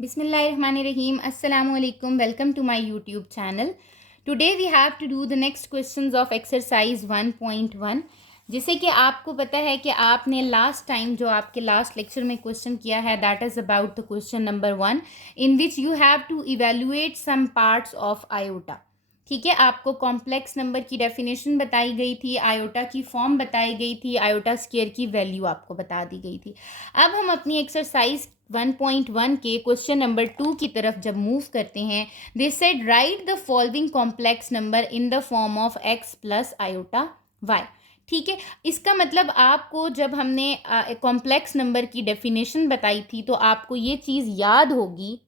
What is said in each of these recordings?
Bismillahirrahmanirrahim. Assalamu alaikum. Welcome to my YouTube channel. Today we have to do the next questions of exercise 1.1. जैसे कि आपको पता है कि आपने लास्ट टाइम जो आपके लास्ट लेक्चर में क्वेश्चन किया है that is about the question number 1 in which you have to evaluate some parts of iota. ठीक है, आपको कॉम्प्लेक्स नंबर की डेफिनेशन बताई गई थी, आयोटा की फॉर्म बताई गई थी, आयोटा स्क्वायर की वैल्यू आपको बता दी गई थी. अब हम अपनी एक्सरसाइज 1.1 के क्वेश्चन नंबर 2 की तरफ जब मूव करते हैं, they said right the following complex number in the form of x plus iota y. ठीक है, इसका मतलब आपको जब हमने कॉम्प्लेक्स नंबर की डेफिनेशन बताई थी तो आपको ये चीज़ याद होगी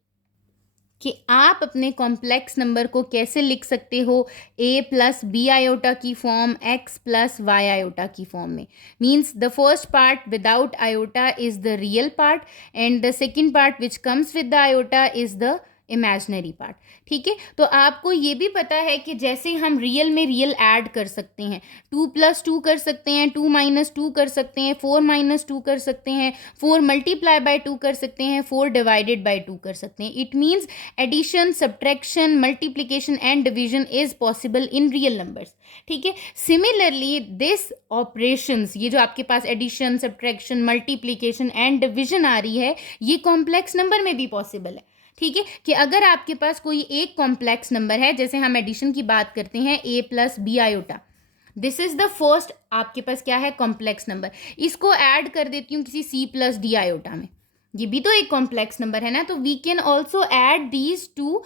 कि आप अपने कॉम्प्लेक्स नंबर को कैसे लिख सकते हो a प्लस बी आयोटा की form, x plus Y iota की फॉर्म में. Means the first part without iota is the real part and the second part which comes with the iota is the imaginary part. ठीक है, तो आपको ये भी पता है कि जैसे हम रियल में रियल ऐड कर सकते हैं, 2 प्लस 2 कर सकते हैं, 2 माइनस 2 कर सकते हैं, 4 माइनस 2 कर सकते हैं, 4 मल्टीप्लाई बाय 2 कर सकते हैं, 4 डिवाइडेड बाय 2 कर सकते हैं. It means addition, subtraction, multiplication and division is possible in real numbers. ठीक है, सिमिलरली दिस ऑपरेशंस, ये जो आपके पास addition, subtraction, multiplication and division आ रही है, ये कॉम्प्लेक्स नंबर में भी पॉसिबल है. ठीक है, कि अगर आपके पास कोई एक कॉम्प्लेक्स नंबर है, जैसे हम एडिशन की बात करते हैं a plus B iota, this is the first आपके पास क्या है कॉम्प्लेक्स नंबर. इसको ऐड कर देती हूँ किसी c प्लस डी आयोटा में, ये भी तो एक कॉम्प्लेक्स नंबर है ना. तो we can also add these two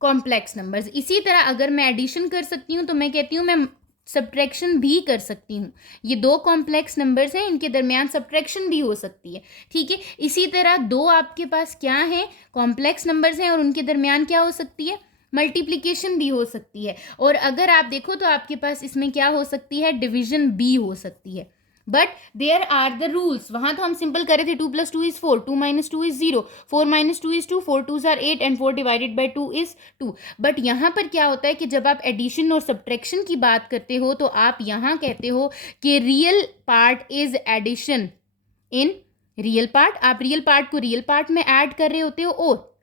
complex numbers. इसी तरह अगर मैं एडिशन कर सकती हूँ तो मैं कहती हूँ मैं सब्ट्रैक्शन भी कर सकती हूँ. ये दो कॉम्प्लेक्स नंबर्स हैं, इनके दरमियान सब्ट्रैक्शन भी हो सकती है. ठीक है, इसी तरह दो आपके पास क्या है कॉम्प्लेक्स नंबर्स हैं और उनके दरमियान क्या हो सकती है, मल्टीप्लिकेशन भी हो सकती है. और अगर आप देखो तो आपके पास इसमें क्या हो सकती है, डिवीजन भी हो सकती है. But there are the rules. वहां तो हम सिंपल करे थे 2 plus 2 is 4, 2 minus 2 is 0, 4 minus 2 is 2, 4 2 are 8 and 4 divided by 2 is 2. But यहाँ पर क्या होता है कि जब आप एडिशन और सब्ट्रैक्शन की बात करते हो तो आप यहाँ कहते हो कि real part is addition in real part. आप रियल पार्ट को रियल पार्ट में ऐड कर रहे होते हो और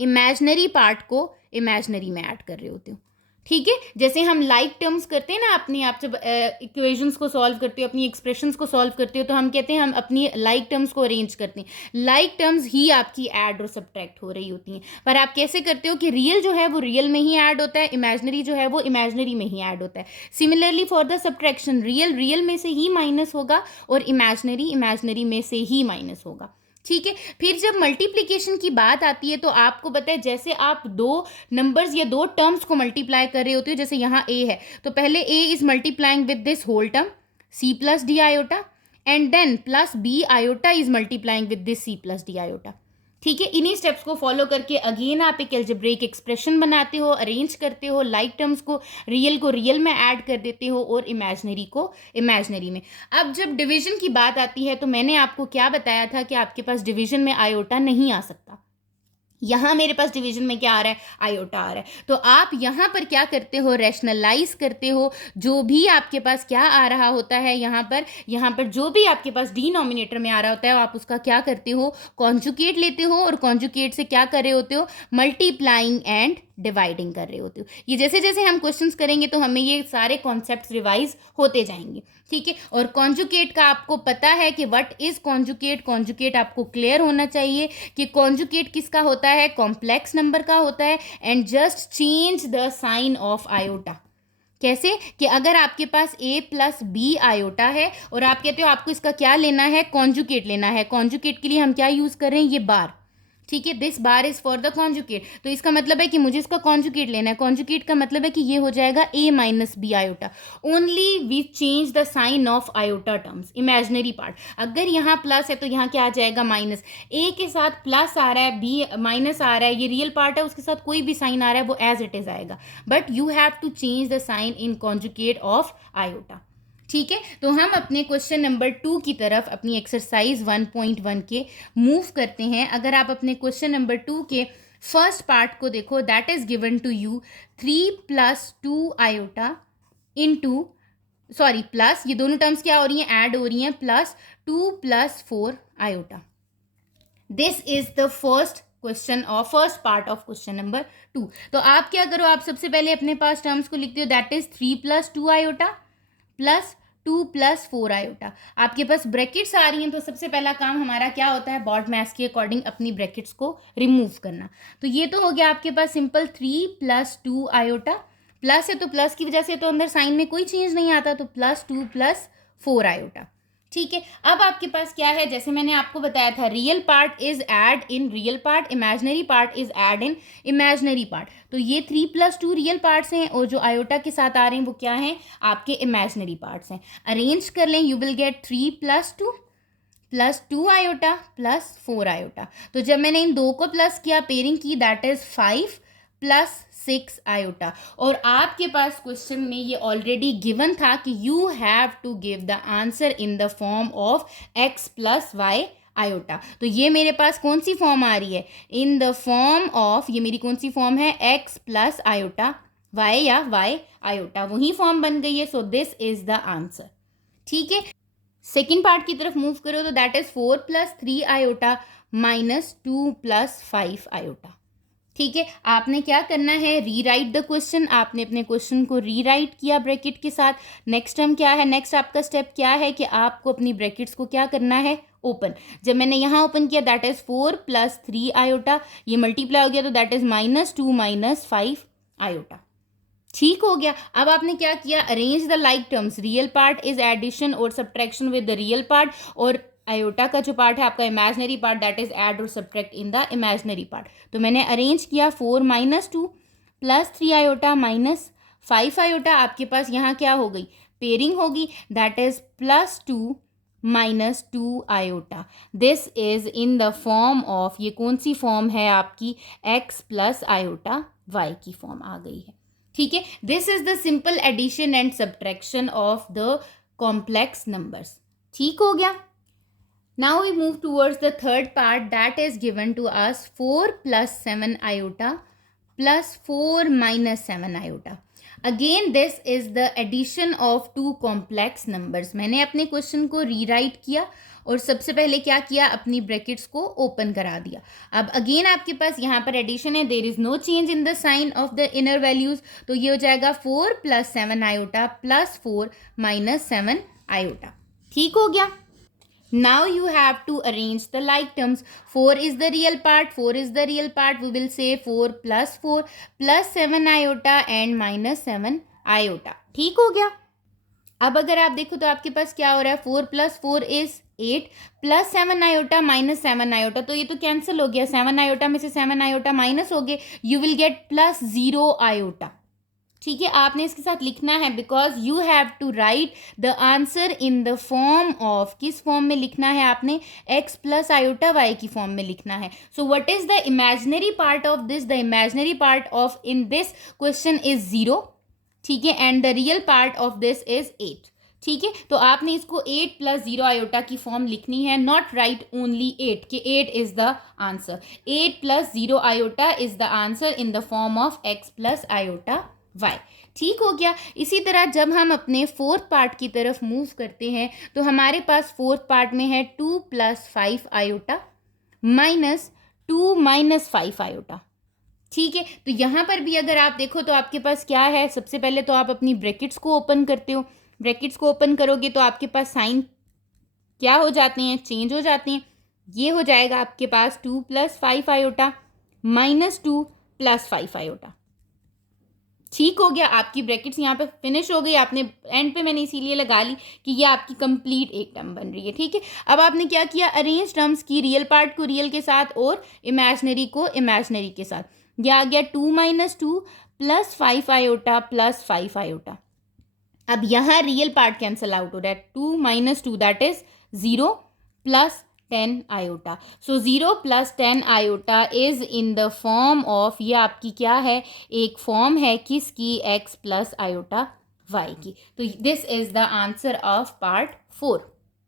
इमेजनरी पार्ट को इमेजनरी में ऐड कर रहे होते हो. ठीक है, जैसे हम लाइक टर्म्स करते हैं ना अपनी, आप जब इक्वेशंस को सॉल्व करते हो, अपनी एक्सप्रेशंस को सॉल्व करते हो, तो हम कहते हैं हम अपनी लाइक टर्म्स को अरेंज करते हैं. लाइक टर्म्स ही आपकी ऐड और सब्ट्रैक्ट हो रही होती हैं. पर आप कैसे करते हो कि रियल जो है वो रियल में ही ऐड होता है, इमेजनरी जो है वो इमेजनरी में ही ऐड होता है. Similarly for the subtraction, real real में से ही माइनस होगा और इमेजनरी इमेजनरी में से ही माइनस होगा. ठीक है, फिर जब मल्टीप्लिकेशन की बात आती है तो आपको पता है जैसे आप दो नंबर्स या दो टर्म्स को मल्टीप्लाई कर रहे होते हो, जैसे यहाँ a है तो पहले a is multiplying with this whole term c plus D iota and then plus b iota is multiplying with this c plus D iota. ठीक है, इन्हीं स्टेप्स को फॉलो करके अगेन आप एक एल्जेब्रिक एक्सप्रेशन बनाते हो, अरेंज करते हो, लाइक टर्म्स को रियल में ऐड कर देते हो और इमेजनरी को इमेजनरी में. अब जब डिवीजन की बात आती है तो मैंने आपको क्या बताया था कि आपके पास डिवीजन में आयोटा नहीं आ सकता. यहाँ मेरे पास डिवीजन में क्या आ रहा है, आयोटा आ रहा है. तो आप यहाँ पर क्या करते हो, रैशनलाइज करते हो. जो भी आपके पास क्या आ रहा होता है यहाँ पर जो भी आपके पास डिनोमिनेटर में आ रहा होता है आप उसका क्या करते हो, कॉन्जुगेट लेते हो और कॉन्जुगेट से क्या कर रहे होते हो, मल्टीप्लाइंग एंड डिवाइडिंग कर रहे होते हो. ये जैसे जैसे हम क्वेश्चंस करेंगे तो हमें ये सारे कॉन्सेप्ट्स रिवाइज होते जाएंगे. ठीक है, और कॉन्जुगेट का आपको पता है कि व्हाट इज कॉन्जुगेट. कॉन्जुगेट आपको क्लियर होना चाहिए कि कॉन्जुगेट किसका होता है, कॉम्प्लेक्स नंबर का होता है. And just change the sign of iota. कैसे कि अगर आपके पास a प्लस बी आयोटा है और आप कहते हो आपको इसका क्या लेना है, कॉन्जुगेट लेना है. कॉन्जुगेट के लिए हम क्या यूज कर रहे हैं, ये बार. ठीक है, this bar is for the conjugate. तो इसका मतलब है कि मुझे इसका कॉन्जुगेट लेना है. कॉन्जुगेट का मतलब है कि ये हो जाएगा a minus B iota. Only we change the sign of iota terms, imaginary part. अगर यहाँ प्लस है तो यहाँ क्या आ जाएगा, माइनस. a के साथ प्लस आ रहा है, b माइनस आ रहा है, ये रियल पार्ट है, उसके साथ कोई भी साइन आ रहा है वो एज इट इज आएगा. But you have to change the sign in conjugate of iota. ठीक है, तो हम अपने क्वेश्चन नंबर 2 की तरफ अपनी एक्सरसाइज 1.1 के मूव करते हैं. अगर आप अपने क्वेश्चन नंबर 2 के फर्स्ट पार्ट को देखो, that is given to you 3 plus 2 iota into, sorry plus, ये दोनों टर्म्स क्या हो रही हैं, ऐड हो रही हैं, plus 2 plus 4 iota. This is the first question of first part of question number 2। तो आप क्या करो, आप सबसे पहले अपने पास टर्म्स को लिखते हो, that is 3 + 2 iota plus 2 + 4 iota. आपके पास ब्रैकेट्स आ रही हैं, तो सबसे पहला काम हमारा क्या होता है, बॉड मैथ्स के अकॉर्डिंग अपनी ब्रैकेट्स को रिमूव करना। तो ये तो हो गया आपके पास सिंपल 3 + 2 आयोटा, प्लस है तो प्लस की वजह से तो अंदर साइन में कोई चेंज नहीं आता, तो +2 + 4 आयोटा। ठीक है, अब आपके पास क्या है, जैसे मैंने आपको बताया था, real part is add in real part, imaginary part is add in imaginary part. तो ये 3 + 2 रियल पार्ट्स हैं, और जो आयोटा के साथ आ रहे हैं वो क्या हैं, आपके इमेजिनरी पार्ट्स हैं। अरेंज कर लें, you will get 3 + 2 iota plus 4 iota. तो जब मैंने इन दो को प्लस किया, पेयरिंग की, दैट इज 5 + 6 आयोटा। और आपके पास क्वेश्चन में ये ऑलरेडी गिवन था कि you have to give the answer in the form of x + y iota. तो ये मेरे पास कौन सी फॉर्म आ रही है, इन द फॉर्म ऑफ, ये मेरी कौन सी फॉर्म है, x + आयोटा y या y आयोटा, वही फॉर्म बन गई है। सो दिस इज द आंसर। ठीक है, सेकेंड पार्ट की तरफ मूव करो, तो दैट इज 4 + 3 आयोटा -2 + 5 आयोटा। ठीक है, आपने क्या करना है, रीराइट द क्वेश्चन। आपने अपने क्वेश्चन को रीराइट किया ब्रैकेट के साथ। नेक्स्ट टर्म क्या है, नेक्स्ट आपका स्टेप क्या है कि आपको अपनी ब्रैकेट्स को क्या करना है, ओपन। जब मैंने यहाँ ओपन किया, दैट इज 4 + 3 आयोटा, ये मल्टीप्लाई हो गया, तो दैट इज -2 - 5 आयोटा। ठीक हो गया। अब आपने क्या किया, arrange the like terms, real part is addition और subtraction with the real part, और आयोटा का जो पार्ट है आपका imaginary part, that is add और subtract in the imaginary part. तो मैंने अरेंज किया, 4 - 2 + 3 आयोटा -5 आयोटा। आपके पास यहाँ क्या हो गई, पेयरिंग होगी, that is +2 - 2 iota. This is in the form of, ये कौन सी फॉर्म है आपकी, x + आयोटा y की फॉर्म आ गई है। ठीक है, this is the simple addition and subtraction of the complex numbers. ठीक हो गया। Now we move towards the third part, that is given to us 4 + 7 iota plus 4 - 7 iota. Again this is the addition of two complex numbers. मैंने अपने question को rewrite किया और सबसे पहले क्या किया, अपनी ब्रैकेट्स को ओपन करा दिया। अब अगेन आपके पास यहाँ पर एडिशन है, there is no change in the sign of the inner values. तो ये हो जाएगा 4 + 7 आयोटा प्लस 4 - 7 आयोटा। ठीक हो गया। Now you have to arrange the like terms. 4 is the real part. 4 is the real part. We will say 4 + 4 + 7 iota and -7 iota. ठीक हो गया। अब अगर आप देखो तो आपके पास क्या हो रहा है, 4 + 4 इज 8 + 7 आयोटा -7 आयोटा। तो ये तो कैंसिल हो गया, 7 आयोटा में से 7 आयोटा माइनस हो गए, यू विल गेट +0 आयोटा। ठीक है, आपने इसके साथ लिखना है, because you have to write the answer in the form of, किस फॉर्म में लिखना है आपने, x + आयोटा y की फॉर्म में लिखना है। So what is the imaginary part of this, the imaginary part of in this question is 0। ठीक है, and the real part of this is 8। ठीक है, तो आपने इसको 8 + 0 आयोटा की फॉर्म लिखनी है, नॉट राइट ओनली 8 कि 8 is the answer. 8 + 0 iota is the answer in the form of x + iota y। ठीक हो गया। इसी तरह जब हम अपने फोर्थ पार्ट की तरफ मूव करते हैं, तो हमारे पास फोर्थ पार्ट में है 2 + 5 आयोटा -2 - 5 आयोटा। ठीक है, तो यहाँ पर भी अगर आप देखो तो आपके पास क्या है, सबसे पहले तो आप अपनी ब्रैकेट्स को ओपन करते हो। ब्रैकेट्स को ओपन करोगे तो आपके पास साइन क्या हो जाते हैं, चेंज हो जाते हैं। ये हो जाएगा आपके पास 2 + 5 आयोटा -2 + 5 आयोटा। ठीक हो गया, आपकी ब्रैकेट्स यहाँ पे फिनिश हो गई। आपने एंड पे मैंने इसीलिए लगा ली कि ये आपकी कंप्लीट एक टर्म बन रही है। ठीक है, अब आपने क्या किया, अरेंज टर्म्स की, रियल पार्ट को रियल के साथ और इमेजिनरी को इमेजिनरी के साथ। यह आ गया 2 - 2 + 5 आयोटा प्लस 5 आयोटा। अब यहाँ रियल पार्ट कैंसिल आउट हो रहा है, 2 - 2 that is 0 + 10 iota. So 0 + 10 iota is in the form of, ये आपकी क्या है, एक फॉर्म है किसकी, x + आयोटा y की। तो this is the answer of part 4।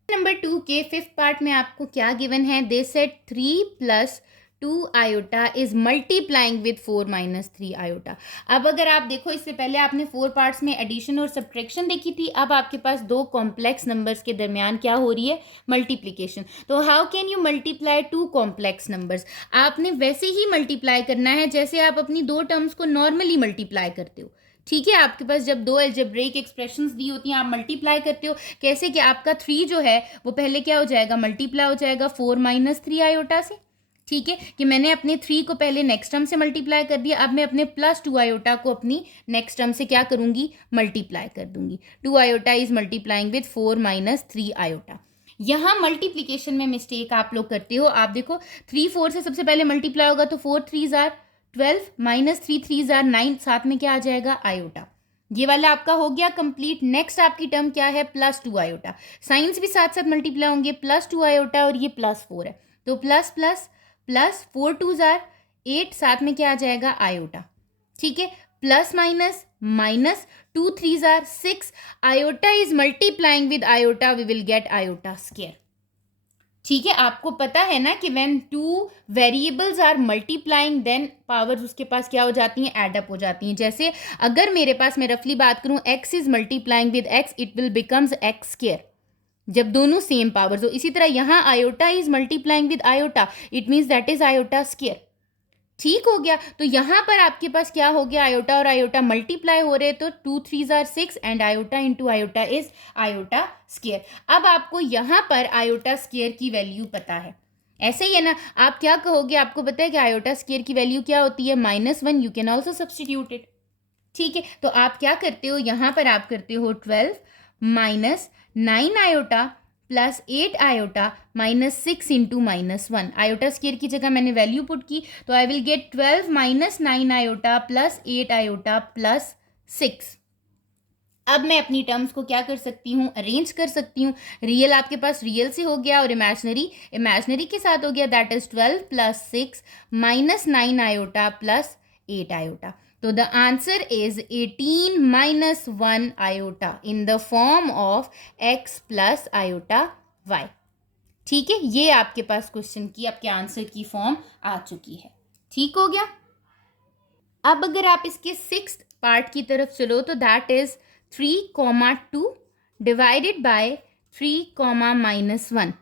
Number 2 के फिफ्थ पार्ट में आपको क्या गिवन है, they set 3 + 2 iota is multiplying with 4 minus 3 iota. अब अगर आप देखो, इससे पहले आपने 4 पार्ट्स में एडिशन और सब्ट्रैक्शन देखी थी, अब आपके पास दो कॉम्प्लेक्स नंबर्स के दरमियान क्या हो रही है, मल्टीप्लिकेशन। तो how can you multiply two complex numbers? आपने वैसे ही मल्टीप्लाई करना है जैसे आप अपनी दो टर्म्स को नॉर्मली मल्टीप्लाई करते हो। ठीक है, आपके पास जब दो अलजेब्रिक एक्सप्रेशंस दी होती हैं, आप मल्टीप्लाई करते हो कैसे कि आपका 3 जो है वो पहले क्या हो जाएगा, मल्टीप्लाई हो जाएगा 4 माइनस 3 आयोटा से। ठीक है, कि मैंने अपने 3 को पहले नेक्स्ट टर्म से मल्टीप्लाई कर दिया, अब मैं अपने प्लस 2 आयोटा को अपनी नेक्स्ट टर्म से क्या करूंगी, मल्टीप्लाई कर दूंगी। 2 iota is multiplying with 4 minus 3 iota. यहाँ मल्टीप्लीकेशन में मिस्टेक आप लोग करते हो। आप देखो 3 4 से सबसे पहले मल्टीप्लाई होगा तो 4 3 जार 12 माइनस 3 3 जार 9, साथ में क्या आ जाएगा, आयोटा। ये वाला आपका हो गया कंप्लीट। नेक्स्ट आपकी टर्म क्या है, प्लस 2 आयोटा। साइंस भी साथ साथ मल्टीप्लाई होंगे, प्लस 2 आयोटा और ये प्लस 4 है, तो प्लस प्लस प्लस 4 2 जार 8, साथ में क्या आ जाएगा, आयोटा। ठीक है, प्लस माइनस माइनस 2 3 जार 6, iota is multiplying with iota, we will get iota square. ठीक है, आपको पता है ना कि when two variables are multiplying then powers उसके पास क्या हो जाती हैं, एडअप हो जाती हैं। जैसे अगर मेरे पास, मैं रफली बात करूं, x is multiplying with x, it will becomes x square, जब दोनों सेम पावर्स हो। इसी तरह यहाँ iota is multiplying with iota, it means that is iota square. ठीक हो गया, तो यहाँ पर आपके पास क्या हो गया, आयोटा और आयोटा मल्टीप्लाई हो रहे, तो 2 3 जार 6 and iota into iota is iota square. अब आपको यहाँ पर आयोटा स्क्वायर की वैल्यू पता है, ऐसे ही है ना। आप क्या कहोगे, आपको पता है कि आयोटा स्क्वायर की वैल्यू क्या होती है, -1, you can also substitute it. ठीक है, तो आप क्या करते हो, यहाँ पर आप करते हो 12 माइनस 9 आयोटा प्लस 8 आयोटा माइनस 6 इंटू -1। आयोटा स्क्वायर की जगह मैंने वैल्यू पुट की, तो I will get 12 minus 9 iota plus 8 iota plus 6। अब मैं अपनी टर्म्स को क्या कर सकती हूँ, अरेंज कर सकती हूँ। रियल आपके पास रियल से हो गया और इमेजनरी इमेजनरी के साथ हो गया, that is 12 plus 6 minus 9 iota plus 8 iota. तो the answer is 18 minus 1 iota in the form of x plus iota y। ठीक है, ये आपके पास क्वेश्चन की, आपके आंसर की फॉर्म आ चुकी है। ठीक हो गया। अब अगर आप इसके 6th पार्ट की तरफ चलो तो दैट इज 3,2 डिवाइडेड बाय 3,-1।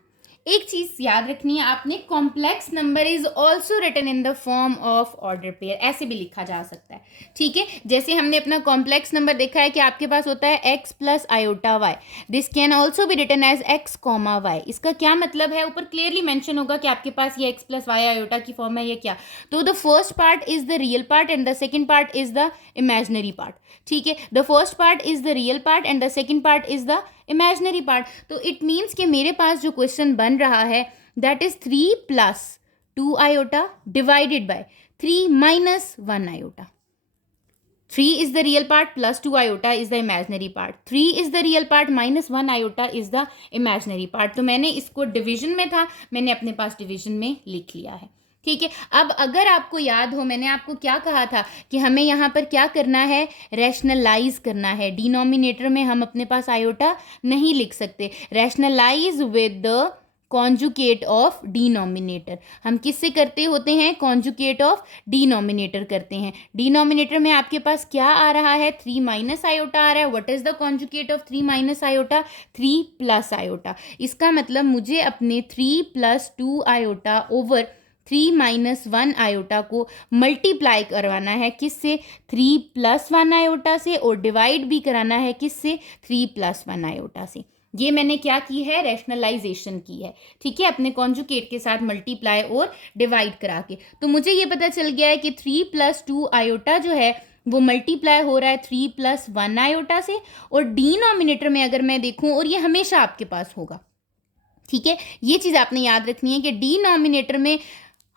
एक चीज याद रखनी है आपने, complex number is also written in the form of order pair, ऐसे भी लिखा जा सकता है। ठीक है, जैसे हमने अपना कॉम्प्लेक्स नंबर देखा है कि आपके पास होता है x plus iota Y, this can also be written as x comma Y. इसका क्या मतलब है, ऊपर क्लियरली मेंशन होगा कि आपके पास ये x प्लस वाई आयोटा की फॉर्म है, ये क्या। तो the first part is the real part and the second part is the imaginary part. ठीक है, the first part is the real part and the second part is the imaginary part. तो it means कि मेरे पास जो question बन रहा है that is 3 plus 2 iota divided by 3 minus 1 iota. 3 is the real part plus 2 iota is the imaginary part, 3 is the real part minus 1 iota is the imaginary part। तो मैंने इसको division में था, मैंने अपने पास डिवीजन में लिख लिया है। ठीक है, अब अगर आपको याद हो मैंने आपको क्या कहा था कि हमें यहाँ पर क्या करना है, रैशनलाइज करना है। डिनोमिनेटर में हम अपने पास आयोटा नहीं लिख सकते, rationalise with the conjugate of denominator. हम किससे करते होते हैं, कॉन्जुकेट ऑफ डिनोमिनेटर करते हैं। डिनोमिनेटर में आपके पास क्या आ रहा है, 3 माइनस आयोटा आ रहा है। What is the conjugate of 3 minus iota, 3 plus iota. इसका मतलब मुझे अपने 3 plus 2 iota over 3 minus 1 iota को मल्टीप्लाई करवाना है, किससे, 3 प्लस 1 आयोटा से, और डिवाइड भी कराना है किससे, 3 प्लस 1 आयोटा से। ये मैंने क्या की है, रैशनलाइजेशन की है। ठीक है, अपने कॉन्जुकेट के साथ मल्टीप्लाई और डिवाइड करा के। तो मुझे ये पता चल गया है कि 3 प्लस 2 आयोटा जो है वो मल्टीप्लाई हो रहा है 3 प्लस 1 आयोटा से, और डिनोमिनेटर में अगर मैं देखूं, और ये हमेशा आपके पास होगा। ठीक है, ये चीज़ आपने याद रखनी है कि डिनोमिनेटर में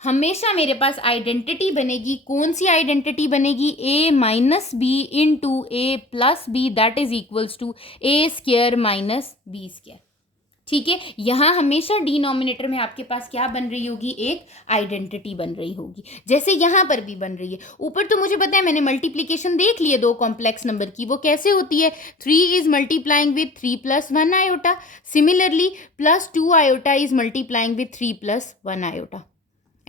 हमेशा मेरे पास आइडेंटिटी बनेगी। कौन सी आइडेंटिटी बनेगी, a minus B into A plus B, that is equals to A square minus B square. ठीक है, यहाँ हमेशा डिनोमिनेटर में आपके पास क्या बन रही होगी, एक आइडेंटिटी बन रही होगी, जैसे यहाँ पर भी बन रही है। ऊपर तो मुझे पता है, मैंने मल्टीप्लीकेशन देख ली है दो कॉम्प्लेक्स नंबर की, वो कैसे होती है, 3 is multiplying with 3 plus 1 iota. Similarly plus 2 iota is multiplying with 3 plus 1 iota.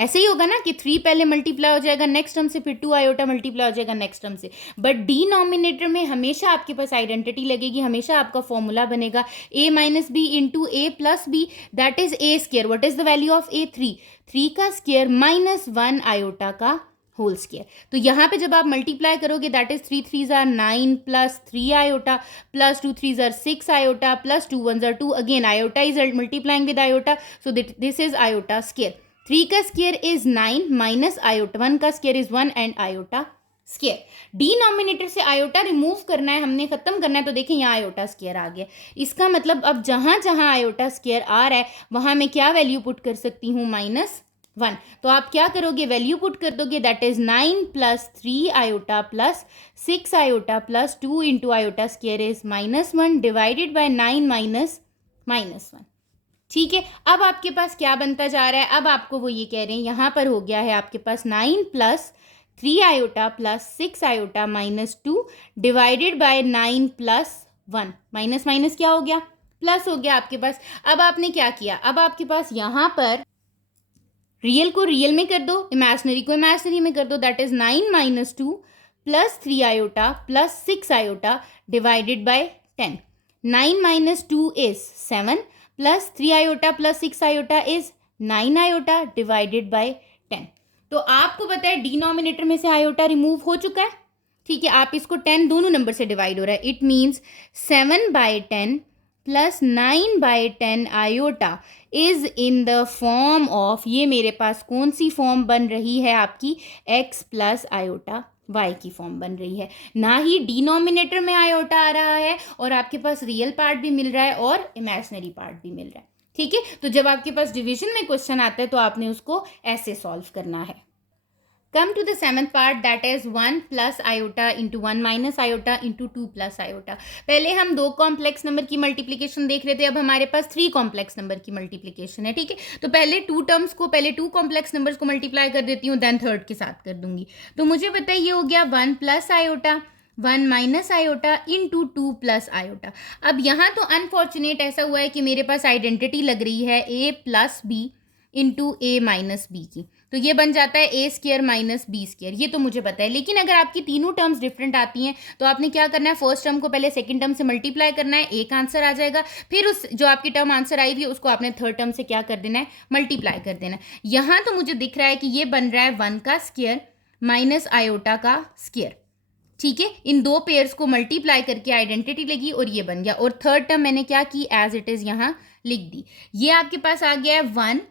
ऐसे ही होगा ना कि 3 पहले मल्टीप्लाई हो जाएगा नेक्स्ट टर्म से, फिर 2 आयोटा मल्टीप्लाई हो जाएगा नेक्स्ट टर्म से, बट डिनोमिनेटर में हमेशा आपके पास आइडेंटिटी लगेगी, हमेशा आपका फॉर्मूला बनेगा a minus B into A plus B, that is A square. What is the value of A? 3. 3 का स्क्वायर माइनस 1 आयोटा का होल स्क्वायर. तो यहाँ पे जब आप मल्टीप्लाई करोगे दैट इज 3 3 ज़ार 9 प्लस 3 आयोटा प्लस 2 3 ज़ार 6 आयोटा प्लस 2 1 ज़ार 2. Again iota is multiplying with iota, so this is iota square. 3 का स्क्वायर इज 9 माइनस आयोटा, 1 का square is 1 and iota square. Denominator से आयोटा रिमूव करना है, हमने खत्म करना है. तो देखें यहाँ आयोटा स्क्वायर आ गया. इसका मतलब अब जहाँ जहाँ आयोटा स्क्वायर आ रहा है वहाँ मैं क्या वैल्यू पुट कर सकती हूँ? -1. तो आप क्या करोगे? वैल्यू पुट कर दोगे, that is 9 plus 3 iota plus 6 iota plus 2 into iota square is -1 divided by 9 minus -1. ठीक है, अब आपके पास क्या बनता जा रहा है? अब आपको वो ये कह रहे हैं, यहाँ पर हो गया है आपके पास 9 plus 3 iota plus 6 iota minus 2 divided by 9 plus 1. Minus minus क्या हो गया? प्लस हो गया आपके पास. अब आपने क्या किया? अब आपके पास यहाँ पर रियल को रियल में कर दो, इमेजिनरी को इमेजिनरी में कर दो, that is 9 minus 2 plus 3 iota plus 6 iota divided bye 10. 9 minus 2 is 7 plus 3 iota plus 6 iota is 9 iota divided bye 10. तो आपको पता है डिनोमिनेटर में से आयोटा रिमूव हो चुका है. ठीक है, आप इसको 10 दोनों नंबर से डिवाइड हो रहा है. It means 7/10 plus 9/10 iota is in the form of, ये मेरे पास कौन सी फॉर्म बन रही है आपकी? x प्लस आयोटा y की फॉर्म बन रही है. ना ही डिनोमिनेटर में आयोटा आ रहा है और आपके पास रियल पार्ट भी मिल रहा है और इमेजिनरी पार्ट भी मिल रहा है. ठीक है, तो जब आपके पास डिवीजन में क्वेश्चन आता है तो आपने उसको ऐसे सॉल्व करना है. Come to the seventh part, that is 1 plus iota into 1 minus iota into 2 plus iota. पहले हम 2 कॉम्प्लेक्स नंबर की मल्टीप्लिकेशन देख रहे थे, अब हमारे पास 3 कॉम्प्लेक्स नंबर की मल्टीप्लिकेशन है. ठीक है, तो पहले 2 टर्म्स को, पहले 2 कॉम्प्लेक्स नंबर्स को मल्टीप्लाई कर देती हूँ, देन थर्ड के साथ कर दूंगी. तो मुझे पता है ये हो गया 1 plus iota 1 minus iota into 2 plus iota. अब यहाँ तो अनफॉर्चुनेट ऐसा हुआ है कि मेरे पास आइडेंटिटी लग रही है a plus B into A minus B की, तो ये बन जाता है A square minus B square. ये तो मुझे पता है, लेकिन अगर आपकी तीनों टर्म्स डिफरेंट आती हैं तो आपने क्या करना है? फर्स्ट टर्म को पहले सेकंड टर्म से मल्टीप्लाई करना है, एक आंसर आ जाएगा. फिर उस जो आपकी टर्म आंसर आई हुई है उसको आपने थर्ड टर्म से क्या कर देना है? मल्टीप्लाई कर देना है. यहाँ तो मुझे दिख रहा है कि ये बन रहा है 1 का स्क्वायर माइनस आयोटा का स्क्वायर. ठीक है, इन दो पेयर्स को मल्टीप्लाई करके आइडेंटिटी लगी और ये बन गया. और थर्ड टर्म मैंने क्या की? एज इट इज यहाँ लिख दी. ये आपके पास आ गया है 1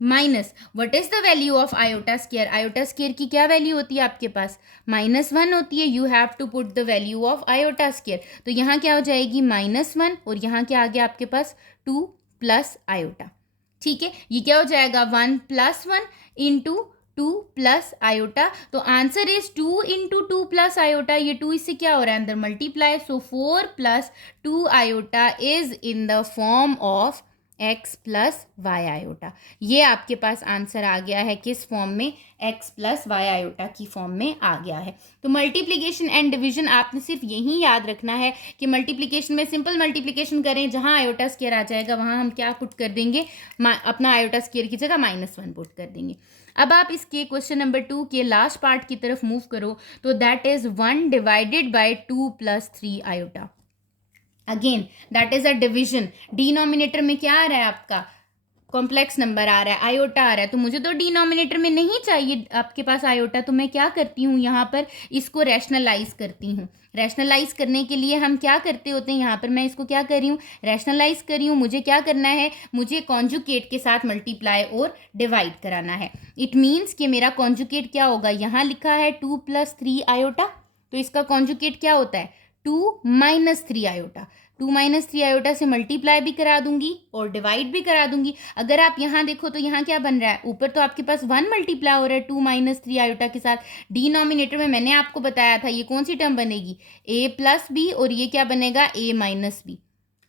minus what is the value of iota square? Iota square की क्या वैल्यू होती है आपके पास? -1 होती है. You have to put the value of iota square. तो यहाँ क्या हो जाएगी? -1 और यहाँ क्या आ गया आपके पास? 2 प्लस आयोटा. ठीक है, ये क्या हो जाएगा? 1 प्लस 1 इंटू 2 प्लस आयोटा. तो answer is 2 into 2 plus iota. ये 2 इससे क्या हो रहा है? अंदर multiply. So 4 plus 2 iota is in the form of x plus Y iota. ये आपके पास आंसर आ गया है किस फॉर्म में? x प्लस वाई आयोटा की फॉर्म में आ गया है. तो मल्टीप्लिकेशन एंड डिवीजन आपने सिर्फ यही याद रखना है कि मल्टीप्लिकेशन में सिंपल मल्टीप्लिकेशन करें, जहां आयोटा स्क्वायर आ जाएगा वहां हम क्या पुट कर देंगे? अपना आयोटा स्क्वायर की जगह -1 पुट कर देंगे. अब आप इसके क्वेश्चन नंबर 2 के लास्ट पार्ट की तरफ मूव करो, तो that is 1 divided by 2 plus 3 iota. Again that is a division. Denominator में क्या आ रहा है आपका? कॉम्प्लेक्स नंबर आ रहा है, आयोटा आ रहा है. तो मुझे तो डिनोमिनेटर में नहीं चाहिए आपके पास आयोटा, तो मैं क्या करती हूँ? यहाँ पर इसको रैशनलाइज करती हूँ. रैशनलाइज करने के लिए हम क्या करते होते हैं? यहाँ पर मैं इसको क्या कर रही हूँ? रैशनलाइज कर रही हूँ. मुझे क्या करना है? मुझे कॉन्जुगेट के साथ मल्टीप्लाई और डिवाइड कराना है. इट मीन्स कि मेरा कॉन्जुगेट क्या होगा? यहाँ लिखा है 2 प्लस 3 आयोटा, तो इसका कॉन्जुगेट क्या होता है? 2 माइनस 3 आयोटा. 2 माइनस 3 आयोटा से मल्टीप्लाई भी करा दूंगी और डिवाइड भी करा दूंगी. अगर आप यहाँ देखो तो यहाँ क्या बन रहा है? ऊपर तो आपके पास 1 मल्टीप्लाई हो रहा है 2 माइनस 3 आयोटा के साथ. डिनोमिनेटर में मैंने आपको बताया था ये कौन सी टर्म बनेगी? a प्लस बी, और ये क्या बनेगा? a minus B.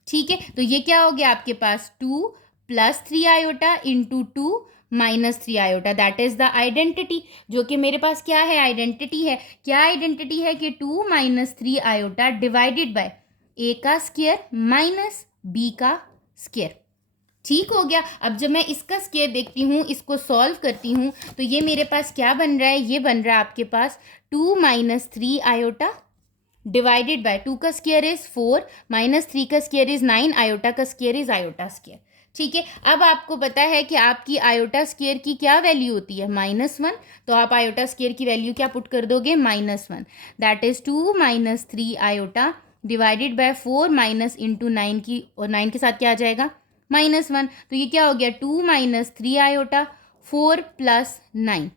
ठीक है, तो ये क्या हो गया आपके पास? 2 plus 3 iota into 2 minus 3 iota. That is the identity, जो कि मेरे पास क्या है? आइडेंटिटी है. क्या आइडेंटिटी है? कि 2 minus 3 iota divided by a का स्क्वायर माइनस b का स्क्वायर. ठीक हो गया। अब जब मैं इसका स्क्वायर देखती हूँ, इसको सॉल्व करती हूँ, तो ये मेरे पास क्या बन रहा है, ये बन रहा है आपके पास 2 - 3 आयोटा डिवाइडेड बाय 2 का स्क्वायर इज 4 -3 का स्क्वायर इज 9, आयोटा का स्क्वायर इज आयोटा स्क्वायर। ठीक है, अब आपको पता है कि आपकी आयोटा स्क्वायर की क्या वैल्यू होती है, -1। तो आप आयोटा स्क्वायर की वैल्यू क्या पुट कर दोगे, -1। That is 2 - 3 iota divided bye 4 minus into 9 की, और 9 के साथ क्या आ जाएगा, -1। तो ये क्या हो गया, 2 - 3 आयोटा 4 + 9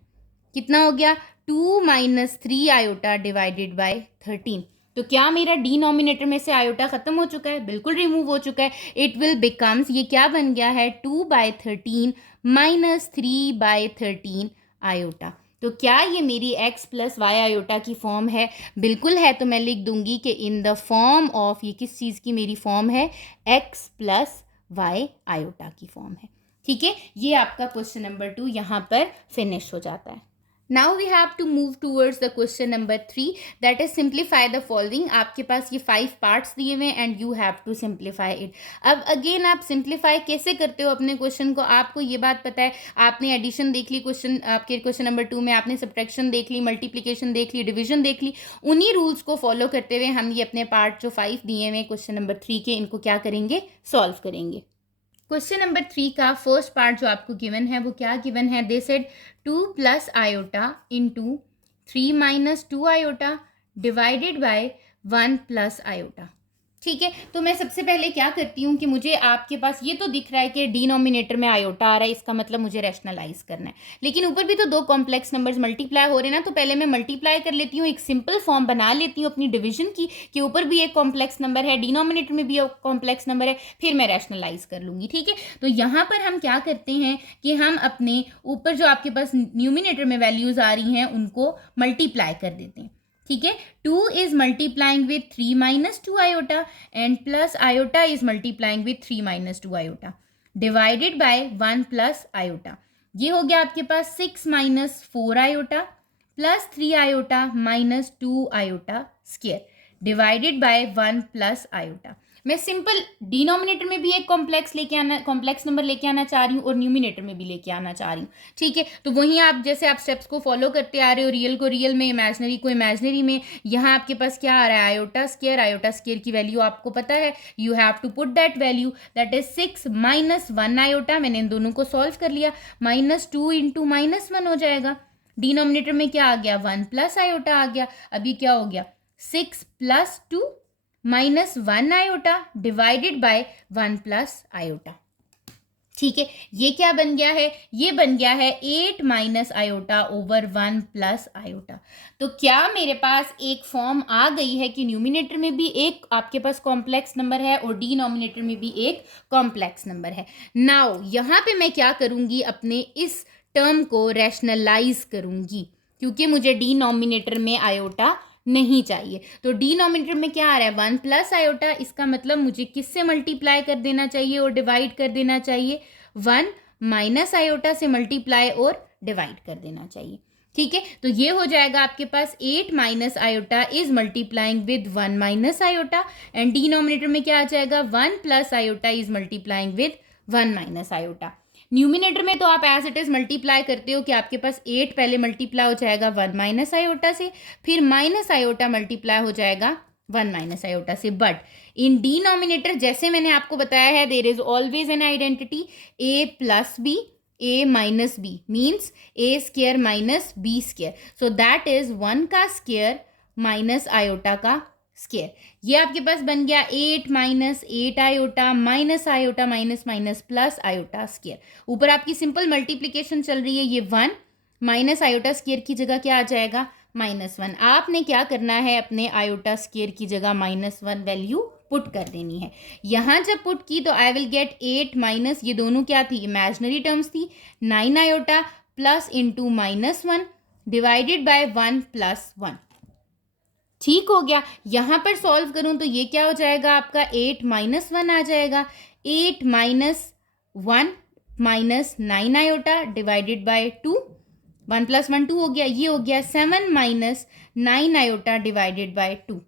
कितना हो गया, 2 - 3 आयोटा डिवाइडेड बाय 13। तो क्या मेरा डिनोमिनेटर में से आयोटा खत्म हो चुका है, बिल्कुल रिमूव हो चुका है। इट विल बिकम्स, ये क्या बन गया है, 2/13 - 3/13 आयोटा। तो क्या ये मेरी x + y आयोटा की फॉर्म है, बिल्कुल है। तो मैं लिख दूंगी कि इन द फॉर्म ऑफ, ये किस चीज़ की मेरी फॉर्म है, x + y आयोटा की फॉर्म है। ठीक है, ये आपका क्वेश्चन नंबर 2 यहाँ पर फिनिश हो जाता है। Now we have to move towards the question number 3, that is simplify the following. आपके पास ये 5 पार्ट्स दिए हुए हैं and you have to simplify it. अब अगेन आप सिंप्लीफाई कैसे करते हो अपने क्वेश्चन को, आपको ये बात पता है, आपने एडिशन देख ली क्वेश्चन, आपके क्वेश्चन नंबर 2 में आपने सब्ट्रैक्शन देख ली, मल्टीप्लिकेशन देख ली, डिविजन देख ली। उन्हीं रूल्स को फॉलो करते हुए हम ये अपने पार्ट जो 5 दिए हुए क्वेश्चन नंबर 3 के, इनको क्या करेंगे, सॉल्व करेंगे। क्वेश्चन नंबर 3 का फर्स्ट पार्ट जो आपको गिवन है वो क्या गिवन है, they said 2 + iota into 3 - 2 iota divided bye 1 + iota. ठीक है, तो मैं सबसे पहले क्या करती हूँ कि मुझे आपके पास ये तो दिख रहा है कि डिनोमिनेटर में आयोटा आ रहा है, इसका मतलब मुझे रैशनलाइज करना है। लेकिन ऊपर भी तो 2 कॉम्प्लेक्स नंबर्स मल्टीप्लाई हो रहे हैं ना, तो पहले मैं मल्टीप्लाई कर लेती हूँ, एक सिंपल फॉर्म बना लेती हूँ अपनी डिवीजन की, कि ऊपर भी एक कॉम्प्लेक्स नंबर है, डिनोमिनेटर में भी एक कॉम्प्लेक्स नंबर है, फिर मैं रैशनलाइज कर लूँगी। ठीक है, तो यहाँ पर हम क्या करते हैं कि हम अपने ऊपर जो आपके पास न्यूमिनेटर में वैल्यूज़ आ रही हैं उनको मल्टीप्लाई कर देते हैं। ठीक है, 2 is multiplying with 3 - 2 iota and plus iota is multiplying with 3 - 2 iota divided by 1 plus iota। ये हो गया आपके पास 6 - 4 iota plus 3 iota minus 2 iota square divided by 1 plus iota। मैं सिंपल डिनोमिनेटर में भी एक कॉम्प्लेक्स लेके आना, कॉम्प्लेक्स नंबर लेके आना चाह रही हूँ और न्यूमिनेटर में भी लेके आना चाह रही हूँ। ठीक है, तो वहीं आप जैसे आप स्टेप्स को फॉलो करते आ रहे हो, रियल को रियल में, इमेजनरी को इमेजनरी में, यहाँ आपके पास क्या आ रहा है, आयोटा स्क्वायर की वैल्यू आपको पता है, you have to put that value, that is 6 - 1 iota. मैंने इन दोनों को सॉल्व कर लिया, -2 × -1 हो जाएगा। डिनोमिनेटर में क्या आ गया, 1 + आयोटा आ गया। अभी क्या हो गया, 6 + 2 -1 आयोटा डिवाइडेड बाय 1 + आयोटा। ठीक है, ये क्या बन गया है, ये बन गया है 8 - आयोटा ओवर 1 + आयोटा। तो क्या मेरे पास एक फॉर्म आ गई है कि न्यूमिनेटर में भी एक आपके पास कॉम्प्लेक्स नंबर है और डिनोमिनेटर में भी एक कॉम्प्लेक्स नंबर है। नाउ यहाँ पे मैं क्या करूँगी, अपने इस टर्म को रैशनलाइज करूँगी, क्योंकि मुझे डिनोमिनेटर में आयोटा नहीं चाहिए। तो डिनोमिनेटर में क्या आ रहा है, 1 + आयोटा, इसका मतलब मुझे किससे मल्टीप्लाई कर देना चाहिए और डिवाइड कर देना चाहिए, 1 - आयोटा से मल्टीप्लाई और डिवाइड कर देना चाहिए। ठीक है, तो ये हो जाएगा आपके पास 8 - iota is multiplying with 1 - iota and denominator में क्या आ जाएगा, 1 + iota is multiplying with 1 - iota. Numerator में तो आप एज इट इज मल्टीप्लाई करते हो कि आपके पास 8 पहले मल्टीप्लाई हो जाएगा 1 - आयोटा से, फिर माइनस आयोटा मल्टीप्लाई हो जाएगा 1 - आयोटा से। बट इन डिनोमिनेटर जैसे मैंने आपको बताया है, there is always an identity, a + b, a - b means a² - b², so that is 1 का स्क्वायर माइनस आयोटा का स्क्वायर। ये आपके पास बन गया 8 - 8 आयोटा minus iota minus minus plus iota square. ऊपर आपकी सिंपल मल्टीप्लिकेशन चल रही है, ये 1 माइनस आयोटा स्क्वायर की जगह क्या आ जाएगा, -1। आपने क्या करना है, अपने आयोटा स्क्वायर की जगह -1 वैल्यू पुट कर देनी है। यहाँ जब पुट की तो आई विल गेट 8 माइनस, ये दोनों क्या थी, इमेजनरी टर्म्स थी, 9 iota plus into -1 divided by 1 + 1। ठीक हो गया। यहाँ पर सॉल्व करूँ तो ये क्या हो जाएगा आपका, 8 - 1 आ जाएगा, 8 - 1 -9 आयोटा डिवाइडेड बाय 2, 1 + 1 2 हो गया, ये हो गया 7 - 9 आयोटा डिवाइडेड बाय 2।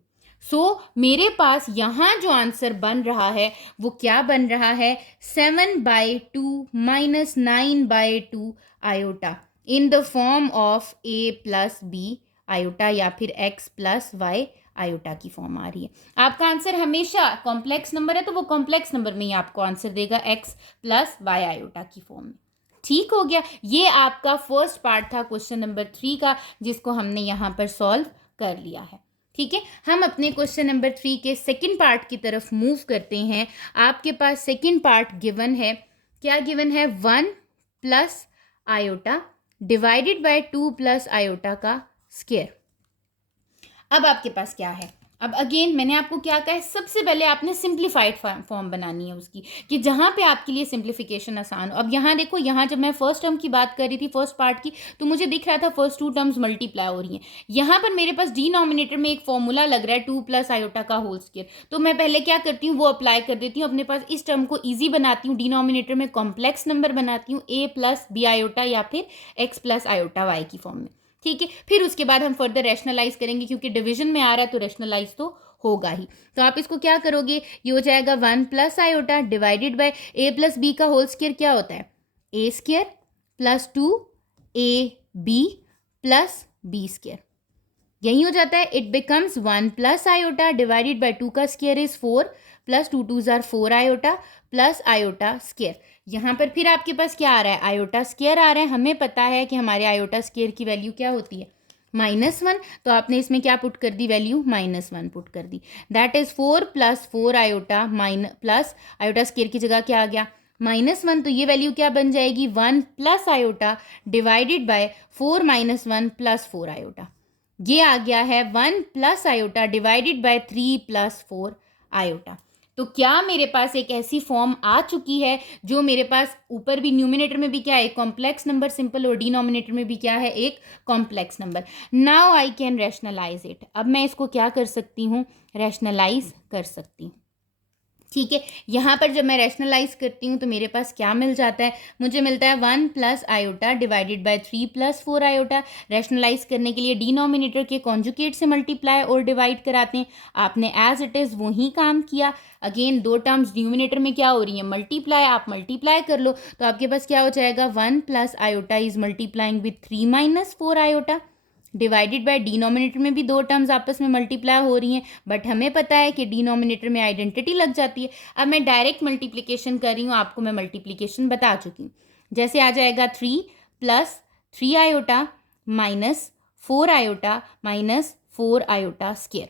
मेरे पास यहाँ जो आंसर बन रहा है वो क्या बन रहा है, 7/2 minus 9/2 iota in the form of a plus B iota या फिर x प्लस वाई आयोटा की फॉर्म आ रही है। आपका आंसर हमेशा कॉम्प्लेक्स नंबर है तो वो कॉम्प्लेक्स नंबर में ही आपको आंसर देगा x प्लस वाई आयोटा की फॉर्म में। ठीक हो गया, ये आपका फर्स्ट पार्ट था क्वेश्चन नंबर 3 का, जिसको हमने यहाँ पर सॉल्व कर लिया है। ठीक है, हम अपने क्वेश्चन नंबर 3 के सेकंड पार्ट की तरफ मूव करते हैं। आपके पास सेकंड पार्ट गिवन है, क्या गिवन है, 1 plus iota divided by 2 plus iota का स्क्वायर। अब आपके पास क्या है, अब अगेन मैंने आपको क्या कहा है, सबसे पहले आपने सिंप्लीफाइड फॉर्म बनानी है उसकी, कि जहाँ पे आपके लिए सिंप्लीफिकेशन आसान हो। अब यहाँ देखो, यहाँ जब मैं फर्स्ट टर्म की बात कर रही थी फर्स्ट पार्ट की, तो मुझे दिख रहा था फर्स्ट 2 टर्म्स मल्टीप्लाई हो रही हैं। यहाँ पर मेरे पास डिनोमिनेटर में एक फॉर्मूला लग रहा है 2 प्लस आयोटा का होल स्क्वायर, तो मैं पहले क्या करती हूँ, वो अप्लाई कर देती हूँ अपने पास, इस टर्म को ईजी बनाती हूँ, डिनोमिनेटर में कॉम्प्लेक्स नंबर बनाती हूँ a प्लस बी आयोटा या फिर x प्लस आयोटा y की फॉर्म में। ठीक है, फिर उसके बाद हम फर्दर रैशनलाइज करेंगे, क्योंकि डिवीजन में आ रहा है तो रैशनलाइज तो होगा ही। तो आप इसको क्या करोगे, ये हो जाएगा 1 plus iota divided by a plus B का होल स्क्वायर क्या होता है, a square plus 2ab plus b square, यही हो जाता है। It becomes 1 plus iota divided by 2 का स्क्वायर इज 4 प्लस 2 2 जार 4 आयोटा प्लस आयोटा स्क्वायर। यहाँ पर फिर आपके पास क्या आ रहा है, आयोटा स्क्वायर आ रहा है। हमें पता है कि हमारे आयोटा स्क्वायर की वैल्यू क्या होती है, -1, तो आपने इसमें क्या पुट कर दी, वैल्यू -1 पुट कर दी। That is 4 plus 4 iota plus iota square की जगह क्या आ गया, -1, तो ये वैल्यू क्या बन जाएगी, 1 plus iota divided bye 4 - 1 plus 4 iota. ये आ गया है 1 plus iota divided by 3 plus 4 iota. तो क्या मेरे पास एक ऐसी फॉर्म आ चुकी है जो मेरे पास ऊपर भी न्यूमिनेटर में भी क्या है, कॉम्प्लेक्स नंबर सिंपल, और डिनोमिनेटर में भी क्या है, एक complex number. Now I can rationalise it, अब मैं इसको क्या कर सकती हूँ, रैशनलाइज कर सकती हूँ। ठीक है, यहाँ पर जब मैं रैशनलाइज करती हूँ तो मेरे पास क्या मिल जाता है, मुझे मिलता है 1 plus iota divided by 3 plus 4 iota. Rationalise करने के लिए डिनोमिनेटर के कॉन्जुगेट से मल्टीप्लाई और डिवाइड कराते हैं, आपने एज इट इज़ वही काम किया। अगेन 2 टर्म्स न्यूमिनेटर में क्या हो रही है, मल्टीप्लाई, आप मल्टीप्लाई कर लो तो आपके पास क्या हो जाएगा, 1 plus iota is multiplying with 3 minus 4 iota divided by denominator में भी 2 टर्म्स आपस में मल्टीप्लाई हो रही हैं, बट हमें पता है कि डिनोमिनेटर में आइडेंटिटी लग जाती है। अब मैं डायरेक्ट मल्टीप्लिकेशन कर रही हूँ, आपको मैं मल्टीप्लिकेशन बता चुकी हूँ। जैसे आ जाएगा 3 plus 3 iota minus 4 iota minus 4 iota square.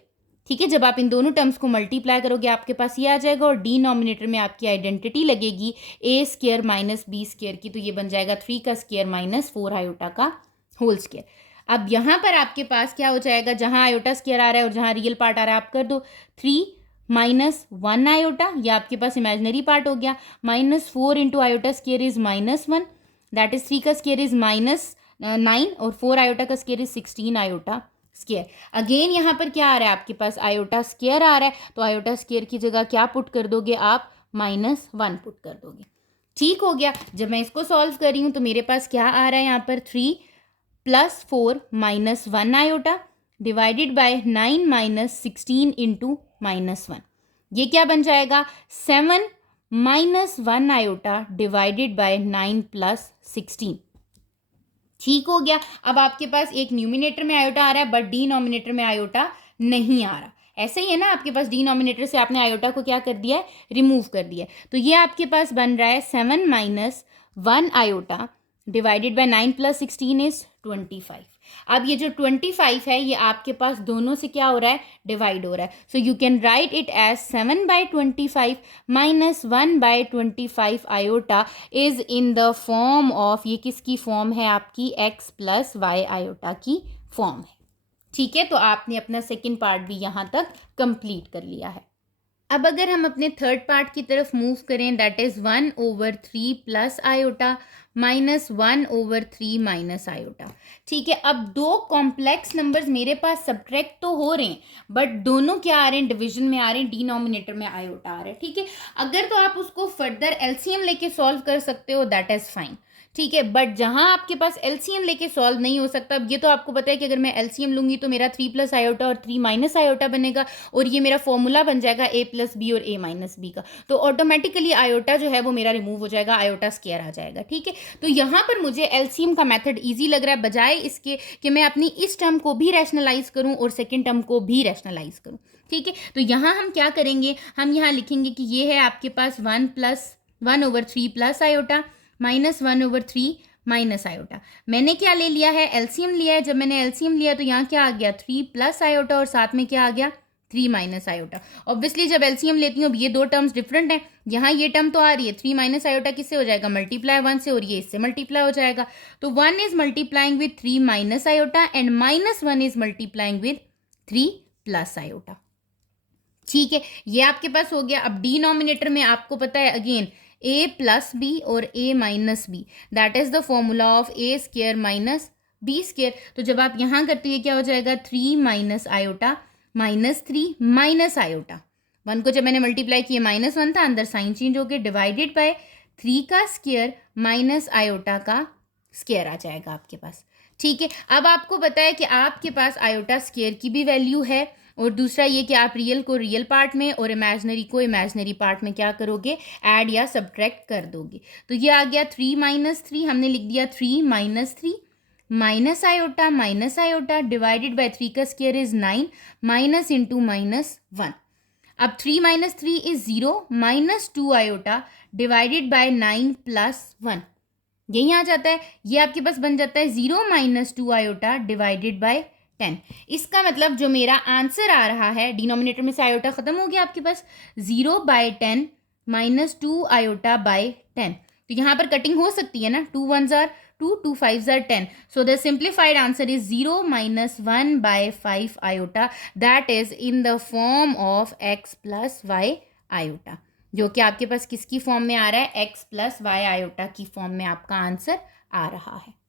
ठीक है, जब आप इन दोनों टर्म्स को मल्टीप्लाई करोगे आपके पास ये आ जाएगा, और डिनोमिनेटर में आपकी आइडेंटिटी लगेगी a square minus b square की, तो ये बन जाएगा 3 का स्क्वायर माइनस 4 आयोटा का होल स्क्वायर। अब यहाँ पर आपके पास क्या हो जाएगा, जहाँ आयोटा स्क्वायर आ रहा है और जहाँ रियल पार्ट आ रहा है आप कर दो, 3 माइनस 1 आयोटा, ये आपके पास इमेजिनरी पार्ट हो गया, -4 into iota square is -1, that is 3 का स्क्वायर इज -9 और 4 आयोटा का square is 16 iota square. Again यहाँ पर क्या आ रहा है, आपके पास आयोटा स्क्वायर आ रहा है, तो आयोटा स्क्वायर की जगह क्या पुट कर दोगे आप, -1 पुट कर दोगे। ठीक हो गया, जब मैं इसको सॉल्व कर रही हूँ तो मेरे पास क्या आ रहा है, यहाँ पर 3 plus 4 minus 1 iota divided bye 9 minus 16 into -1, ये क्या बन जाएगा, 7 minus 1 iota divided bye 9 plus 16। ठीक हो गया, अब आपके पास एक न्यूमिनेटर में आयोटा आ रहा है बट डिनोमिनेटर में आयोटा नहीं आ रहा। ऐसे ही है ना, आपके पास डिनोमिनेटर से आपने आयोटा को क्या कर दिया है, रिमूव कर दिया है, तो ये आपके पास बन रहा है 7 minus 1 iota divided bye 9 plus 16 is 25। अब ये जो 25 है ये आपके पास दोनों से क्या हो रहा है, डिवाइड हो रहा है, so you can write it as 7/25 minus 1/25 iota is in the form of, ये किसकी फॉर्म है, आपकी x प्लस वाई आयोटा की फॉर्म है। ठीक है, तो आपने अपना सेकेंड पार्ट भी यहाँ तक कंप्लीट कर लिया है। अब अगर हम अपने थर्ड पार्ट की तरफ मूव करें, that is 1/3 plus iota minus 1/3 minus iota. ठीक है, अब दो कॉम्प्लेक्स नंबर्स मेरे पास सब्ट्रैक्ट तो हो रहे हैं बट दोनों क्या आ रहे हैं, डिवीजन में आ रहे हैं, डिनोमिनेटर में आयोटा आ रहा है। ठीक है, अगर तो आप उसको फर्दर एलसीएम लेके सॉल्व कर सकते हो, दैट इज फाइन। ठीक है। बट जहां आपके पास एलसीएम लेके सॉल्व नहीं हो सकता, अब ये तो आपको पता है कि अगर मैं एलसीएम लूंगी तो मेरा 3 प्लस आयोटा और 3 माइनस आयोटा बनेगा, और ये मेरा फॉर्मूला बन जाएगा ए प्लस बी और ए माइनस बी का। तो ऑटोमेटिकली आयोटा जो है वो मेरा रिमूव हो जाएगा, आयोटा स्क्वायर आ जाएगा। ठीक है, तो यहाँ पर मुझे एलसीएम का मेथड ईजी लग रहा है, बजाय इसके कि मैं अपनी इस टर्म को भी रैशनलाइज करूँ और सेकेंड टर्म को भी रैशनलाइज करूँ। ठीक है, तो यहाँ हम क्या करेंगे, हम यहाँ लिखेंगे कि ये है आपके पास 1/3 plus iota minus 1/3 minus iota. मैंने क्या ले लिया है, एलसीएम लिया है। जब मैंने एलसीएम लिया तो यहाँ क्या आ गया, 3 प्लस आयोटा और साथ में क्या आ गया, 3 माइनस आयोटा। ऑब्वियसली जब एलसीएम लेती हूँ, अब ये दो टर्म्स डिफरेंट हैं। यहाँ ये टर्म तो आ रही है, 3 माइनस आयोटा किससे हो जाएगा, मल्टीप्लाई 1 से, और ये इससे मल्टीप्लाई हो जाएगा। तो 1 is multiplying with 3 minus iota and -1 is multiplying with 3 plus iota. ठीक है, ये आपके पास हो गया। अब डिनोमिनेटर में आपको पता है अगेन a प्लस बी और a minus B, that is the formula of a square minus B square. तो जब आप यहाँ करते हैं क्या हो जाएगा, 3 minus iota minus 3 minus iota. 1 को जब मैंने मल्टीप्लाई किया -1 था, अंदर साइन चेंज हो गया, डिवाइडेड बाय 3 का स्क्वायर माइनस आयोटा का स्क्वायर आ जाएगा आपके पास। ठीक है, अब आपको पता है कि आपके पास आयोटा स्क्वायर की भी वैल्यू है, और दूसरा ये कि आप रियल को रियल पार्ट में और इमेजनरी को इमेजनरी पार्ट में क्या करोगे, ऐड या सब्ट्रैक्ट कर दोगे। तो ये आ गया 3 माइनस 3, हमने लिख दिया 3 minus 3 minus iota divided by 3 का स्क्वायर इज 9 माइनस इंटू -1। अब 3 minus 3 is 0 -2 iota divided bye 9 plus 1, यही आ जाता है। ये आपके पास बन जाता है 0 - 2 आयोटा डिवाइडेड बाय 10। इसका मतलब जो मेरा आंसर आ रहा है, डिनोमिनेटर में से आयोटा खत्म हो गया आपके पास, 0/10 -2 आयोटा बाय 10। तो यहाँ पर कटिंग हो सकती है ना, 2 1s are 2, 2 5s are 10। So the simplified answer is 0 - 1/5 iota, that is in the form of x plus Y iota, जो कि आपके पास किसकी फॉर्म में आ रहा है, x प्लस वाई आयोटा की फॉर्म में आपका आंसर आ रहा है।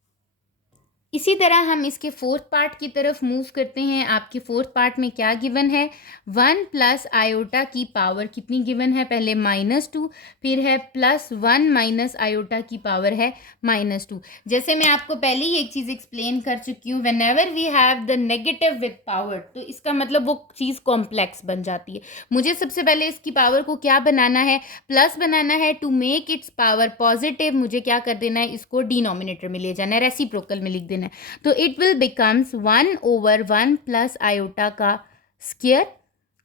इसी तरह हम इसके फोर्थ पार्ट की तरफ मूव करते हैं। आपके फोर्थ पार्ट में क्या गिवन है, 1 प्लस आयोटा की पावर कितनी गिवन है, पहले -2, फिर है +1 माइनस आयोटा की पावर है -2। जैसे मैं आपको पहले ही एक चीज़ एक्सप्लेन कर चुकी हूँ, whenever we have the negative with power, तो इसका मतलब वो चीज़ कॉम्प्लेक्स बन जाती है। मुझे सबसे पहले इसकी पावर को क्या बनाना है, प्लस बनाना है। To make its power positive मुझे क्या कर देना है, इसको डिनोमिनेटर में ले जाना है, रेसिप्रोकल में लिख देना है। तो it will becomes 1/1 plus iota का स्क्वायर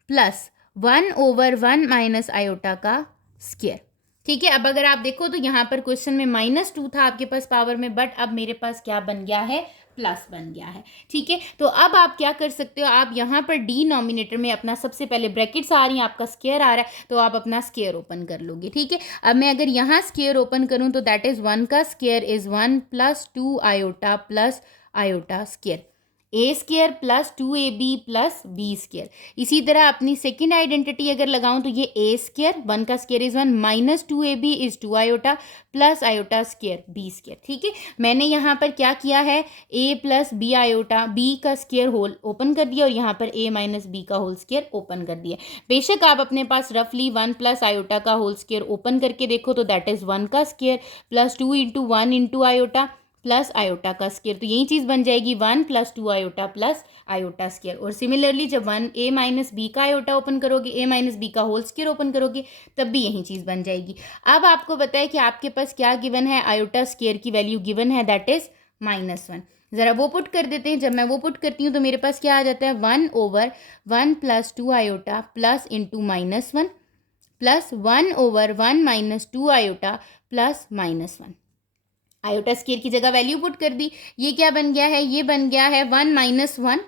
प्लस 1/1 माइनस आयोटा का स्क्वायर। ठीक है, अब अगर आप देखो तो यहाँ पर क्वेश्चन में -2 था आपके पास पावर में, बट अब मेरे पास क्या बन गया है, प्लस बन गया है। ठीक है, तो अब आप क्या कर सकते हो, आप यहाँ पर डिनोमिनेटर में अपना सबसे पहले ब्रैकेट्स आ रही हैं, आपका स्क्वायर आ रहा है, तो आप अपना स्क्वायर ओपन कर लोगे। ठीक है, अब मैं अगर यहाँ स्क्वायर ओपन करूँ तो दैट इज 1 का square is 1 + 2 iota plus iota square, A square plus 2ab plus B square. इसी तरह अपनी सेकेंड आइडेंटिटी अगर लगाऊं तो ये ए स्क्वायर, 1 का square is 1 minus 2ab is 2 iota plus iota square B square. ठीक है, मैंने यहाँ पर क्या किया है, a plus B iota B का स्क्वायर होल ओपन कर दिया और यहाँ पर a माइनस बी का होल स्क्वायर ओपन कर दिया। बेशक आप अपने पास रफली 1 प्लस आयोटा का होल स्क्वायर ओपन करके देखो तो दैट इज 1 का square plus 2 × 1 × iota plus iota का स्क्वायर, तो यही चीज़ बन जाएगी 1 + 2 आयोटा प्लस आयोटा स्क्वायर। और सिमिलरली जब 1 a माइनस बी का आयोटा ओपन करोगे, a माइनस बी का होल स्क्वायर ओपन करोगे, तब भी यही चीज़ बन जाएगी। अब आपको पता है कि आपके पास क्या गिवन है, आयोटा स्क्वायर की वैल्यू गिवन है दैट इज -1। ज़रा वो पुट कर देते हैं। जब मैं वो पुट करती हूँ तो मेरे पास क्या आ जाता है, 1/1 + 2 iota plus into -1 plus 1/1 - 2 iota plus -1। Iota square की जगह वैल्यू पुट कर दी, ये क्या बन गया है, ये बन गया है 1 - 1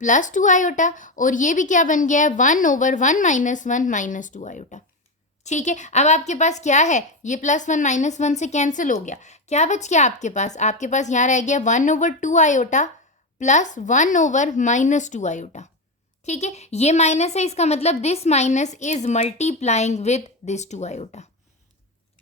प्लस 2 आयोटा, और ये भी क्या बन गया है 1/1 - 1 - 2 आयोटा। ठीक है, अब आपके पास क्या है, ये +1 - 1 से कैंसिल हो गया, क्या बच गया आपके पास, आपके पास यहाँ रह गया 1/2 आयोटा प्लस 1/- 2 आयोटा। ठीक है, ये माइनस है, इसका मतलब this minus is multiplying with this 2 iota.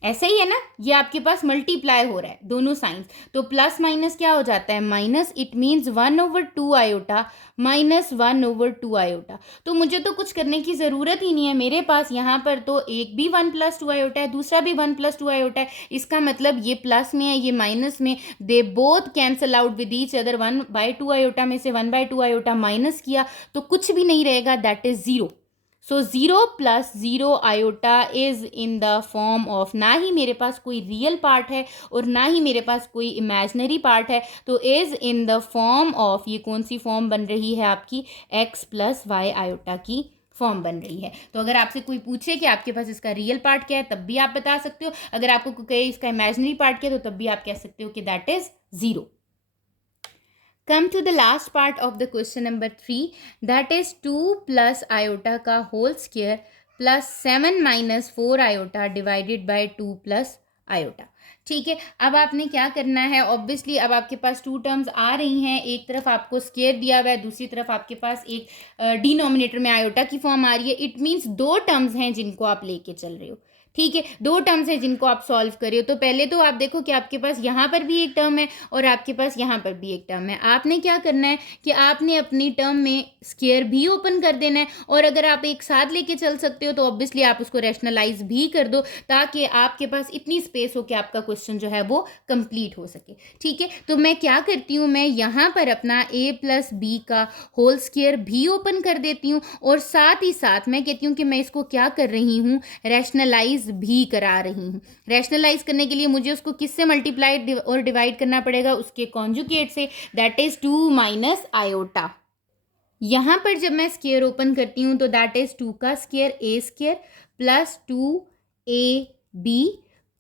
ऐसे ही है ना, ये आपके पास मल्टीप्लाई हो रहा है दोनों साइंस, तो प्लस माइनस क्या हो जाता है minus, it means 1/2 iota minus 1/2 iota. तो मुझे तो कुछ करने की ज़रूरत ही नहीं है, मेरे पास यहाँ पर तो एक भी 1+2 आयोटा है, दूसरा भी 1+2 आयोटा है। इसका मतलब ये प्लस में है, ये माइनस में, they both cancel out with each other. 1/2 iota में से 1/2 आयोटा माइनस किया तो कुछ भी नहीं रहेगा, that is zero. So zero plus zero iota is in the form of, ना ही मेरे पास कोई रियल पार्ट है और ना ही मेरे पास कोई इमेजनरी पार्ट है, तो is in the form of, ये कौन सी फॉर्म बन रही है आपकी, x + y आयोटा की फॉर्म बन रही है। तो अगर आपसे कोई पूछे कि आपके पास इसका रियल पार्ट क्या है, तब भी आप बता सकते हो। अगर आपको कोई कहे इसका इमेजनरी पार्ट क्या है, तो तब भी आप कह सकते हो कि that is zero. Come to the last part of the question number 3, that is 2 plus iota का whole square plus 7 minus 4 iota divided by 2 plus iota। ठीक है, अब आपने क्या करना है, ऑब्वियसली अब आपके पास टू टर्म्स आ रही हैं, एक तरफ आपको स्क्वायर दिया हुआ है, दूसरी तरफ आपके पास एक डिनोमिनेटर में आयोटा की फॉर्म आ रही है। इट मीन्स दो टर्म्स हैं जिनको आप लेके चल रहे हो। ठीक है, दो टर्म्स हैं जिनको आप सॉल्व कर रहे हो। तो पहले तो आप देखो कि आपके पास यहाँ पर भी एक टर्म है और आपके पास यहाँ पर भी एक टर्म है। आपने क्या करना है कि आपने अपनी टर्म में स्क्वायर भी ओपन कर देना है, और अगर आप एक साथ लेके चल सकते हो तो ऑब्वियसली आप उसको रैशनलाइज भी कर दो, ताकि आपके पास इतनी स्पेस हो कि आपका क्वेश्चन जो है वो कंप्लीट हो सके। ठीक है, तो मैं क्या करती हूँ, मैं यहाँ पर अपना a + b का होल स्क्वायर भी ओपन कर देती हूँ, और साथ ही साथ मैं कहती हूँ कि मैं इसको क्या कर रही हूँ, रैशनलाइज भी करा रही हूँ। रैशनलाइज करने के लिए मुझे उसको किससे मल्टीप्लाई और डिवाइड करना पड़ेगा, उसके कॉन्जुगेट से, दैट इज 2 माइनस आयोटा। यहाँ पर जब मैं स्क्वायर ओपन करती हूँ तो दैट इज 2 का square a² plus 2ab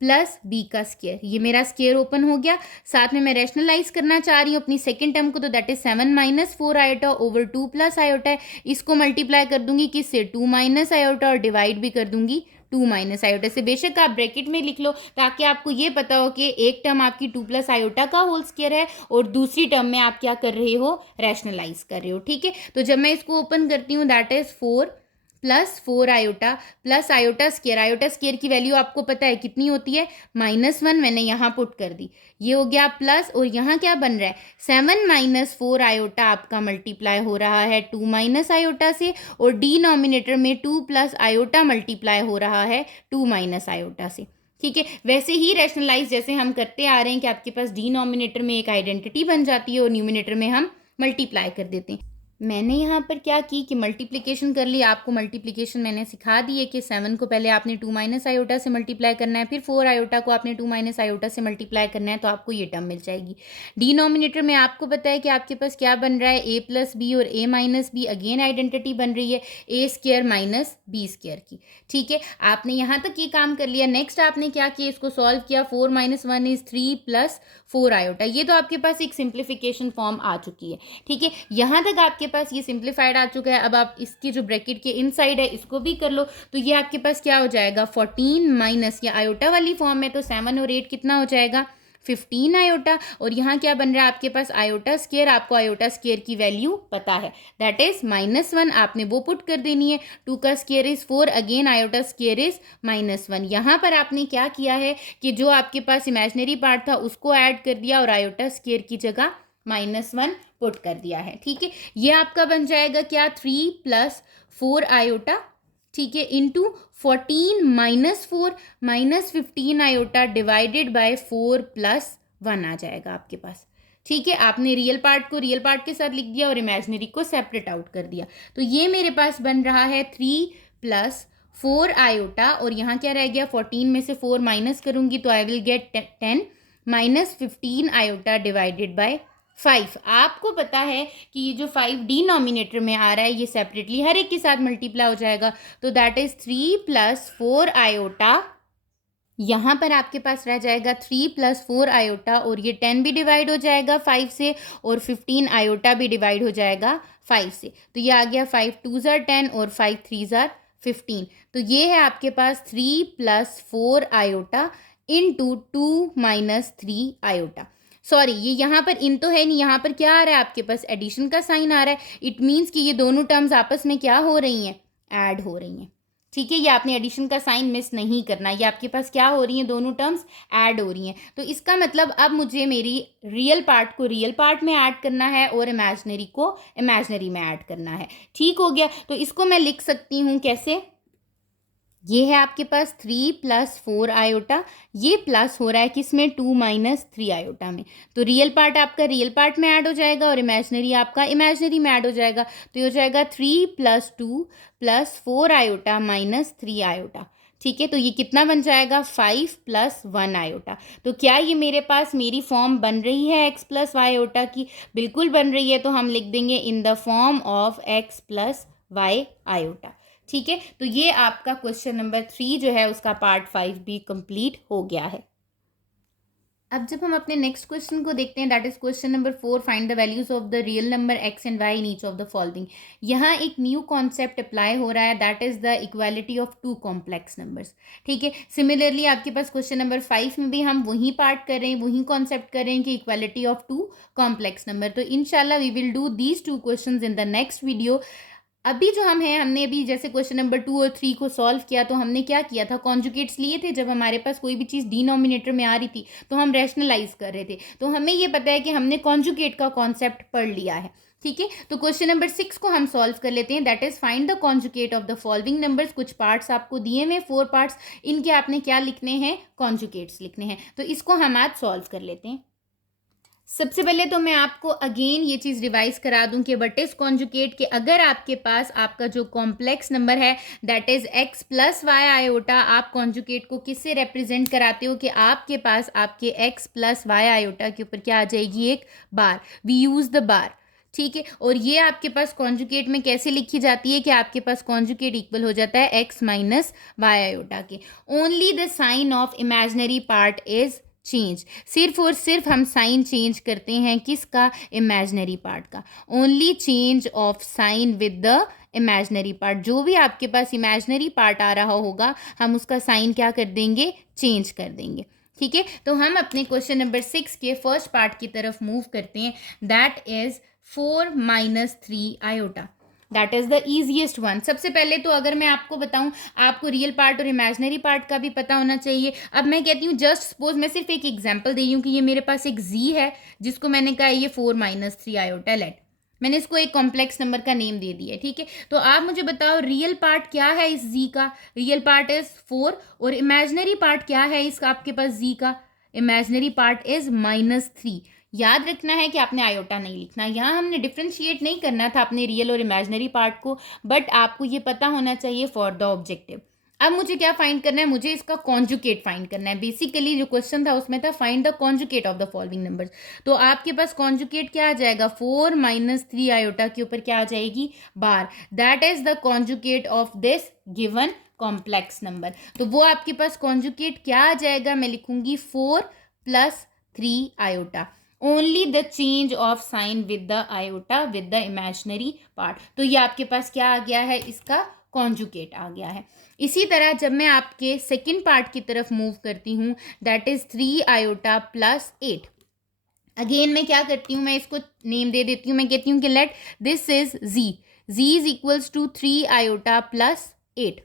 plus b का स्क्वायर, ये मेरा स्क्वायर ओपन हो गया। साथ में मैं रैशनलाइज करना चाह रही हूँ अपनी सेकंड टर्म को, तो that is 7 - 4 iota over 2 + iota है। इसको मल्टीप्लाई कर दूंगी किससे, 2 - आयोटा, और डिवाइड भी कर दूंगी 2 - आयोटा से। बेशक आप ब्रैकेट में लिख लो ताकि आपको ये पता हो कि एक टर्म आपकी 2 + आयोटा का होल स्क्वायर है और दूसरी टर्म में आप क्या कर रहे हो, रैशनलाइज कर रहे हो। ठीक है, तो जब मैं इसको ओपन करती हूँ that is 4 + 4 iota plus iota square. Iota square की वैल्यू आपको पता है कितनी होती है, -1, मैंने यहाँ पुट कर दी, ये हो गया प्लस, और यहाँ क्या बन रहा है, 7 - 4 आयोटा आपका मल्टीप्लाई हो रहा है 2 - आयोटा से, और डिनोमिनेटर में 2 + आयोटा मल्टीप्लाई हो रहा है 2 - आयोटा से। ठीक है, वैसे ही रैशनलाइज जैसे हम करते आ रहे हैं कि आपके पास डिनोमिनेटर में एक आइडेंटिटी बन जाती है और न्यूमिनेटर में हम मल्टीप्लाई कर देते हैं। मैंने यहाँ पर क्या की कि मल्टीप्लिकेशन कर ली। आपको मल्टीप्लिकेशन मैंने सिखा दी है कि 7 को पहले आपने 2 - आयोटा से मल्टीप्लाई करना है, फिर 4 आयोटा को आपने 2 - आयोटा से मल्टीप्लाई करना है, तो आपको ये टर्म मिल जाएगी। डिनोमिनेटर में आपको पता है कि आपके पास क्या बन रहा है, a + b और a - b, अगेन आइडेंटिटी बन रही है a² - b² की। ठीक है, आपने यहाँ तक ये काम कर लिया। नेक्स्ट आपने क्या किया, इसको सॉल्व किया, 4 - 1 इज 3 + 4 आयोटा, ये तो आपके पास एक सिंप्लीफिकेशन फॉर्म आ चुकी है। ठीक है, यहाँ तक आपके पास ये सिंप्लीफाइड आ चुका है। अब आप इसकी जो ब्रैकेट के इनसाइड है इसको भी कर लो, तो ये आपके पास क्या हो जाएगा, 14 माइनस, ये आयोटा वाली फॉर्म में तो 7 और 8 कितना हो जाएगा, 15 आयोटा, और यहाँ क्या बन रहा है आपके पास, आयोटा स्क्वायर। आपको आयोटा स्क्वायर की वैल्यू पता है, दैट इज -1, आपने वो पुट कर देनी है। 2 का square is 4, again iota square is -1। यहाँ पर आपने क्या किया है कि जो आपके पास इमेजनरी पार्ट था उसको ऐड कर दिया और आयोटा स्क्वायर की जगह -1 पुट कर दिया है। ठीक है, ये आपका बन जाएगा क्या, 3 + 4 आयोटा, ठीक है, इंटू 14 - 4 -15 आयोटा डिवाइडेड बाय 4 + 1 आ जाएगा आपके पास। ठीक है, आपने रियल पार्ट को रियल पार्ट के साथ लिख दिया और इमेजनरी को सेपरेट आउट कर दिया, तो ये मेरे पास बन रहा है 3 + 4 आयोटा, और यहाँ क्या रह गया, 14 में से 4 माइनस करूँगी तो I will get 10 -15 iota divided bye 5। आपको पता है कि ये जो 5 डिनोमिनेटर में आ रहा है ये सेपरेटली हर एक के साथ मल्टीप्लाई हो जाएगा, तो दैट इज 3 + 4 आयोटा, यहाँ पर आपके पास रह जाएगा 3 + 4 आयोटा, और ये 10 भी डिवाइड हो जाएगा 5 से, और 15 आयोटा भी डिवाइड हो जाएगा 5 से, तो ये आ गया 5 × 2 = 10 और 5 × 3 = 15। तो ये है आपके पास 3 + 4 आयोटा इंटू 2 - 3 आयोटा। सॉरी, ये यहाँ पर इन तो है नहीं, यहाँ पर क्या आ रहा है आपके पास, एडिशन का साइन आ रहा है। इट मीन्स कि ये दोनों टर्म्स आपस में क्या हो रही हैं, ऐड हो रही हैं। ठीक है, ये आपने एडिशन का साइन मिस नहीं करना। ये आपके पास क्या हो रही हैं, दोनों टर्म्स ऐड हो रही हैं। तो इसका मतलब अब मुझे मेरी रियल पार्ट को रियल पार्ट में ऐड करना है और इमेजिनरी को इमेजिनरी में ऐड करना है। ठीक हो गया। तो इसको मैं लिख सकती हूँ कैसे, ये है आपके पास 3 + 4 आयोटा, ये प्लस हो रहा है किसमें, 2 - 3 आयोटा में। तो रियल पार्ट आपका रियल पार्ट में ऐड हो जाएगा और इमेजिनरी आपका इमेजिनरी में ऐड हो जाएगा। तो ये हो जाएगा 3 + 2 + 4 आयोटा - 3 आयोटा। ठीक है, तो ये कितना बन जाएगा, 5 + 1 आयोटा। तो क्या ये मेरे पास मेरी फॉर्म बन रही है x + y आयोटा की? बिल्कुल बन रही है। तो हम लिख देंगे इन the form of x + y iota. ठीक है, तो ये आपका क्वेश्चन नंबर 3 जो है उसका पार्ट 5 भी कंप्लीट हो गया है। अब जब हम अपने नेक्स्ट क्वेश्चन को देखते हैं, that is question number 4, find the values of the real number x and y in each of the following. यहाँ एक न्यू कॉन्सेप्ट अप्लाई हो रहा है, that is the equality of two complex numbers. ठीक है, सिमिलरली आपके पास question number 5 में भी हम वही पार्ट कर रहे हैं, वही कॉन्सेप्ट कर रहे हैं कि equality of two complex number. तो इनशाला we will do these 2 question in the next video. अभी जो हम हैं, हमने अभी जैसे क्वेश्चन नंबर 2 और 3 को सॉल्व किया, तो हमने क्या किया था, कॉन्जुगेट्स लिए थे। जब हमारे पास कोई भी चीज़ डिनोमिनेटर में आ रही थी तो हम रैशनलाइज कर रहे थे। तो हमें ये पता है कि हमने कॉन्जुगेट का कॉन्सेप्ट पढ़ लिया है। ठीक है, तो क्वेश्चन नंबर 6 को हम सॉल्व कर लेते हैं, that is find the conjugate of the following numbers. कुछ पार्ट्स आपको दिए हुए 4 पार्ट्स, इनके आपने क्या लिखने हैं, कॉन्जुगेट्स लिखने हैं। तो इसको हम आज सॉल्व कर लेते हैं। सबसे पहले तो मैं आपको अगेन ये चीज़ रिवाइज करा दूं कि व्हाट इज कॉन्जुगेट, कि अगर आपके पास आपका जो कॉम्प्लेक्स नंबर है that is x + y iota, आप कॉन्जुगेट को किससे रिप्रेजेंट कराते हो, कि आपके पास आपके x + y आयोटा के ऊपर क्या आ जाएगी, एक बार। We use the bar. ठीक है, और ये आपके पास कॉन्जुगेट में कैसे लिखी जाती है, कि आपके पास कॉन्जुगेट इक्वल हो जाता है x - y आयोटा के। Only the sign of imaginary part is change. सिर्फ और सिर्फ हम साइन चेंज करते हैं, किसका, इमेजिनरी पार्ट का। Only change of sign with the imaginary part. जो भी आपके पास इमेजिनरी पार्ट आ रहा होगा हम उसका साइन क्या कर देंगे, चेंज कर देंगे। ठीक है, तो हम अपने क्वेश्चन नंबर 6 के फर्स्ट पार्ट की तरफ मूव करते हैं, that is 4 - 3 iota. That is the easiest one. सबसे पहले तो अगर मैं आपको बताऊं, आपको रियल पार्ट और इमेजिनरी पार्ट का भी पता होना चाहिए। अब मैं कहती हूँ, जस्ट सपोज मैं सिर्फ एक एग्जांपल दे रही हूँ कि ये मेरे पास एक z है जिसको मैंने कहा ये 4 - 3 आयोटा, लेट मैंने इसको एक कॉम्प्लेक्स नंबर का नेम दे दिया। ठीक है, तो आप मुझे बताओ रियल पार्ट क्या है इस z का। रियल पार्ट इज 4 और इमेजिनरी पार्ट क्या है इसका आपके पास z का, इमेजिनरी पार्ट इज -3। याद रखना है कि आपने आयोटा नहीं लिखना, यहाँ हमने डिफ्रेंशिएट नहीं करना था अपने रियल और इमेजिनरी पार्ट को, बट आपको ये पता होना चाहिए फॉर द ऑब्जेक्टिव। अब मुझे क्या फाइंड करना है, मुझे इसका कॉन्जुगेट फाइंड करना है। बेसिकली जो क्वेश्चन था उसमें था find the conjugate of the following numbers. तो आपके पास कॉन्जुगेट क्या आ जाएगा, 4 - 3 आयोटा के ऊपर क्या आ जाएगी, bar. That is the conjugate of this given complex number. तो वो आपके पास कॉन्जुगेट क्या आ जाएगा, मैं लिखूंगी 4 + 3 iota. Only the change of sign with the iota with the imaginary part. तो ये आपके पास क्या आ गया है, इसका कॉन्जुगेट आ गया है। इसी तरह जब मैं आपके सेकंड पार्ट की तरफ मूव करती हूँ, दैट इज 3 आयोटा + 8। अगेन मैं क्या करती हूँ, मैं इसको नेम दे देती हूँ। मैं कहती हूँ कि let this is z is equals to 3 iota + 8।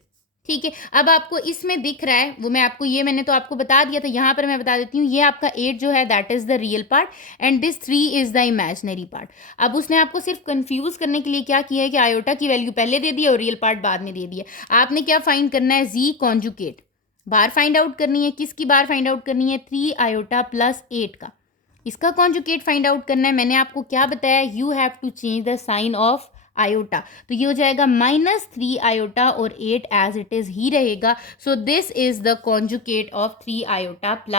ठीक है, अब आपको इसमें दिख रहा है, वो मैं आपको, ये मैंने तो आपको बता दिया था, यहाँ पर मैं बता देती हूँ, ये आपका 8 जो है that is the real part and this 3 is the imaginary part. अब उसने आपको सिर्फ कंफ्यूज करने के लिए क्या किया है कि आयोटा की वैल्यू पहले दे दी और रियल पार्ट बाद में दे दिया। आपने क्या फाइंड करना है, z कॉन्जुगेट बार फाइंड आउट करनी है। किसकी बार फाइंड आउट करनी है, 3 आयोटा + 8 का। इसका कॉन्जुगेट फाइंड आउट करना है। मैंने आपको क्या बताया, you have to change the sign of iota. तो ये हो जाएगा -3 आयोटा और 8 एज इट इज ही रहेगा। सो this is the conjugate of 3 iota +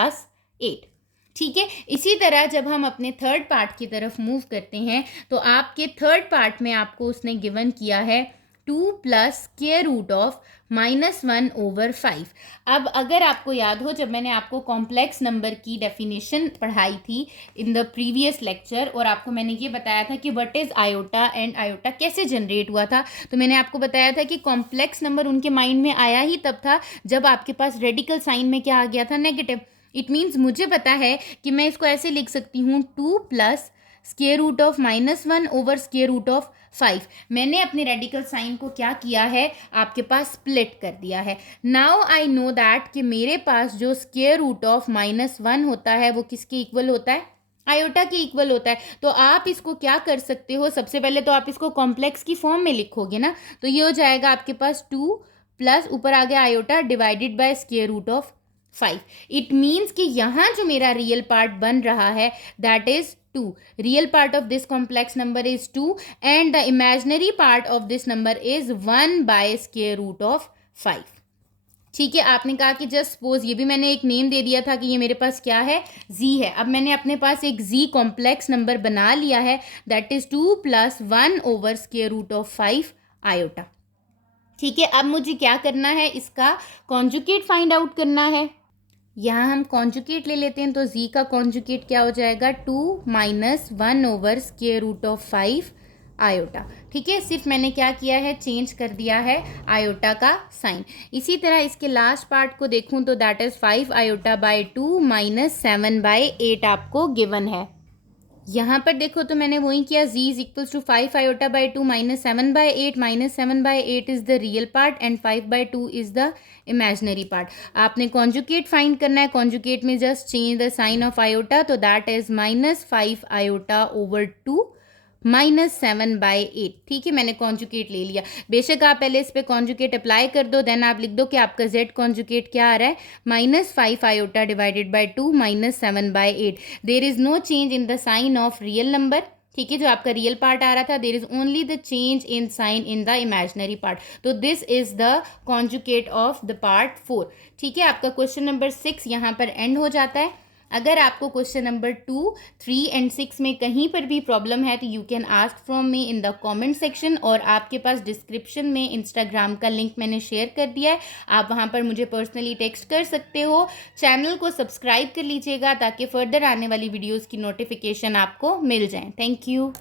8। ठीक है, इसी तरह जब हम अपने थर्ड पार्ट की तरफ मूव करते हैं, तो आपके थर्ड पार्ट में आपको उसने गिवन किया है 2 + स्क्वायर रूट ऑफ -1/5। अब अगर आपको याद हो, जब मैंने आपको कॉम्प्लेक्स नंबर की डेफिनेशन पढ़ाई थी इन द प्रीवियस लेक्चर, और आपको मैंने ये बताया था कि what is iota and iota कैसे जनरेट हुआ था, तो मैंने आपको बताया था कि कॉम्प्लेक्स नंबर उनके माइंड में आया ही तब था जब आपके पास रेडिकल साइन में क्या आ गया था, नेगेटिव। इट मीन्स मुझे पता है कि मैं इसको ऐसे लिख सकती हूँ 2 + square root of -1 over square root of 5। मैंने अपने रेडिकल साइन को क्या किया है, आपके पास स्प्लिट कर दिया है। नाउ आई नो दैट कि मेरे पास जो स्क्वायर रूट ऑफ -1 होता है वो किसके इक्वल होता है, आयोटा के इक्वल होता है। तो आप इसको क्या कर सकते हो, सबसे पहले तो आप इसको कॉम्प्लेक्स की फॉर्म में लिखोगे ना, तो ये हो जाएगा आपके पास 2 प्लस ऊपर आ गया iota divided by square root of 5। It means कि यहाँ जो मेरा रियल पार्ट बन रहा है that is 2। Real part of this complex number is 2 and the imaginary part of this number is 1 by square root of 5। ठीक है, आपने कहा कि जस्ट सपोज, ये भी मैंने एक नेम दे दिया था कि ये मेरे पास क्या है, जी है। अब मैंने अपने पास एक जी कॉम्प्लेक्स नंबर बना लिया है that is 2 + 1 over square root of 5 iota. ठीक है, अब मुझे क्या करना है, इसका कॉन्जुगेट फाइंड आउट करना है। यहाँ हम कॉन्जुगेट ले लेते हैं, तो जी का कॉन्जुगेट क्या हो जाएगा, 2 - 1 over square root of 5 iota. ठीक है, सिर्फ मैंने क्या किया है, चेंज कर दिया है आयोटा का साइन। इसी तरह इसके लास्ट पार्ट को देखूं तो that is 5 iota by 2 - 7 by 8 आपको गिवन है। यहाँ पर देखो तो मैंने वही किया, z is equals to 5 iota by 2 - 7 by 8, -7 by 8 is the real part and 5 by 2 is the imaginary part. आपने कॉन्जुगेट फाइंड करना है, कॉन्जुगेट में just change the sign of iota, तो that is -5 iota over 2 -7 by 8। ठीक है, मैंने conjugate ले लिया। बेशक आप पहले इस पे कॉन्जुगेट अप्लाई कर दो, देन आप लिख दो कि आपका z कॉन्जुगेट क्या आ रहा है, -5 iota divided by 2 -7 by 8। There is no change in the sign of real number. ठीक है, जो आपका रियल पार्ट आ रहा था, there is only the change in sign in the imaginary part. तो this is the conjugate of the part 4। ठीक है, आपका क्वेश्चन नंबर 6 यहाँ पर एंड हो जाता है। अगर आपको क्वेश्चन नंबर 2, 3 एंड 6 में कहीं पर भी प्रॉब्लम है तो you can ask from me in the comment section, और आपके पास डिस्क्रिप्शन में इंस्टाग्राम का लिंक मैंने शेयर कर दिया है, आप वहां पर मुझे पर्सनली टेक्स्ट कर सकते हो। चैनल को सब्सक्राइब कर लीजिएगा ताकि फर्दर आने वाली वीडियोज़ की नोटिफिकेशन आपको मिल जाए। Thank you.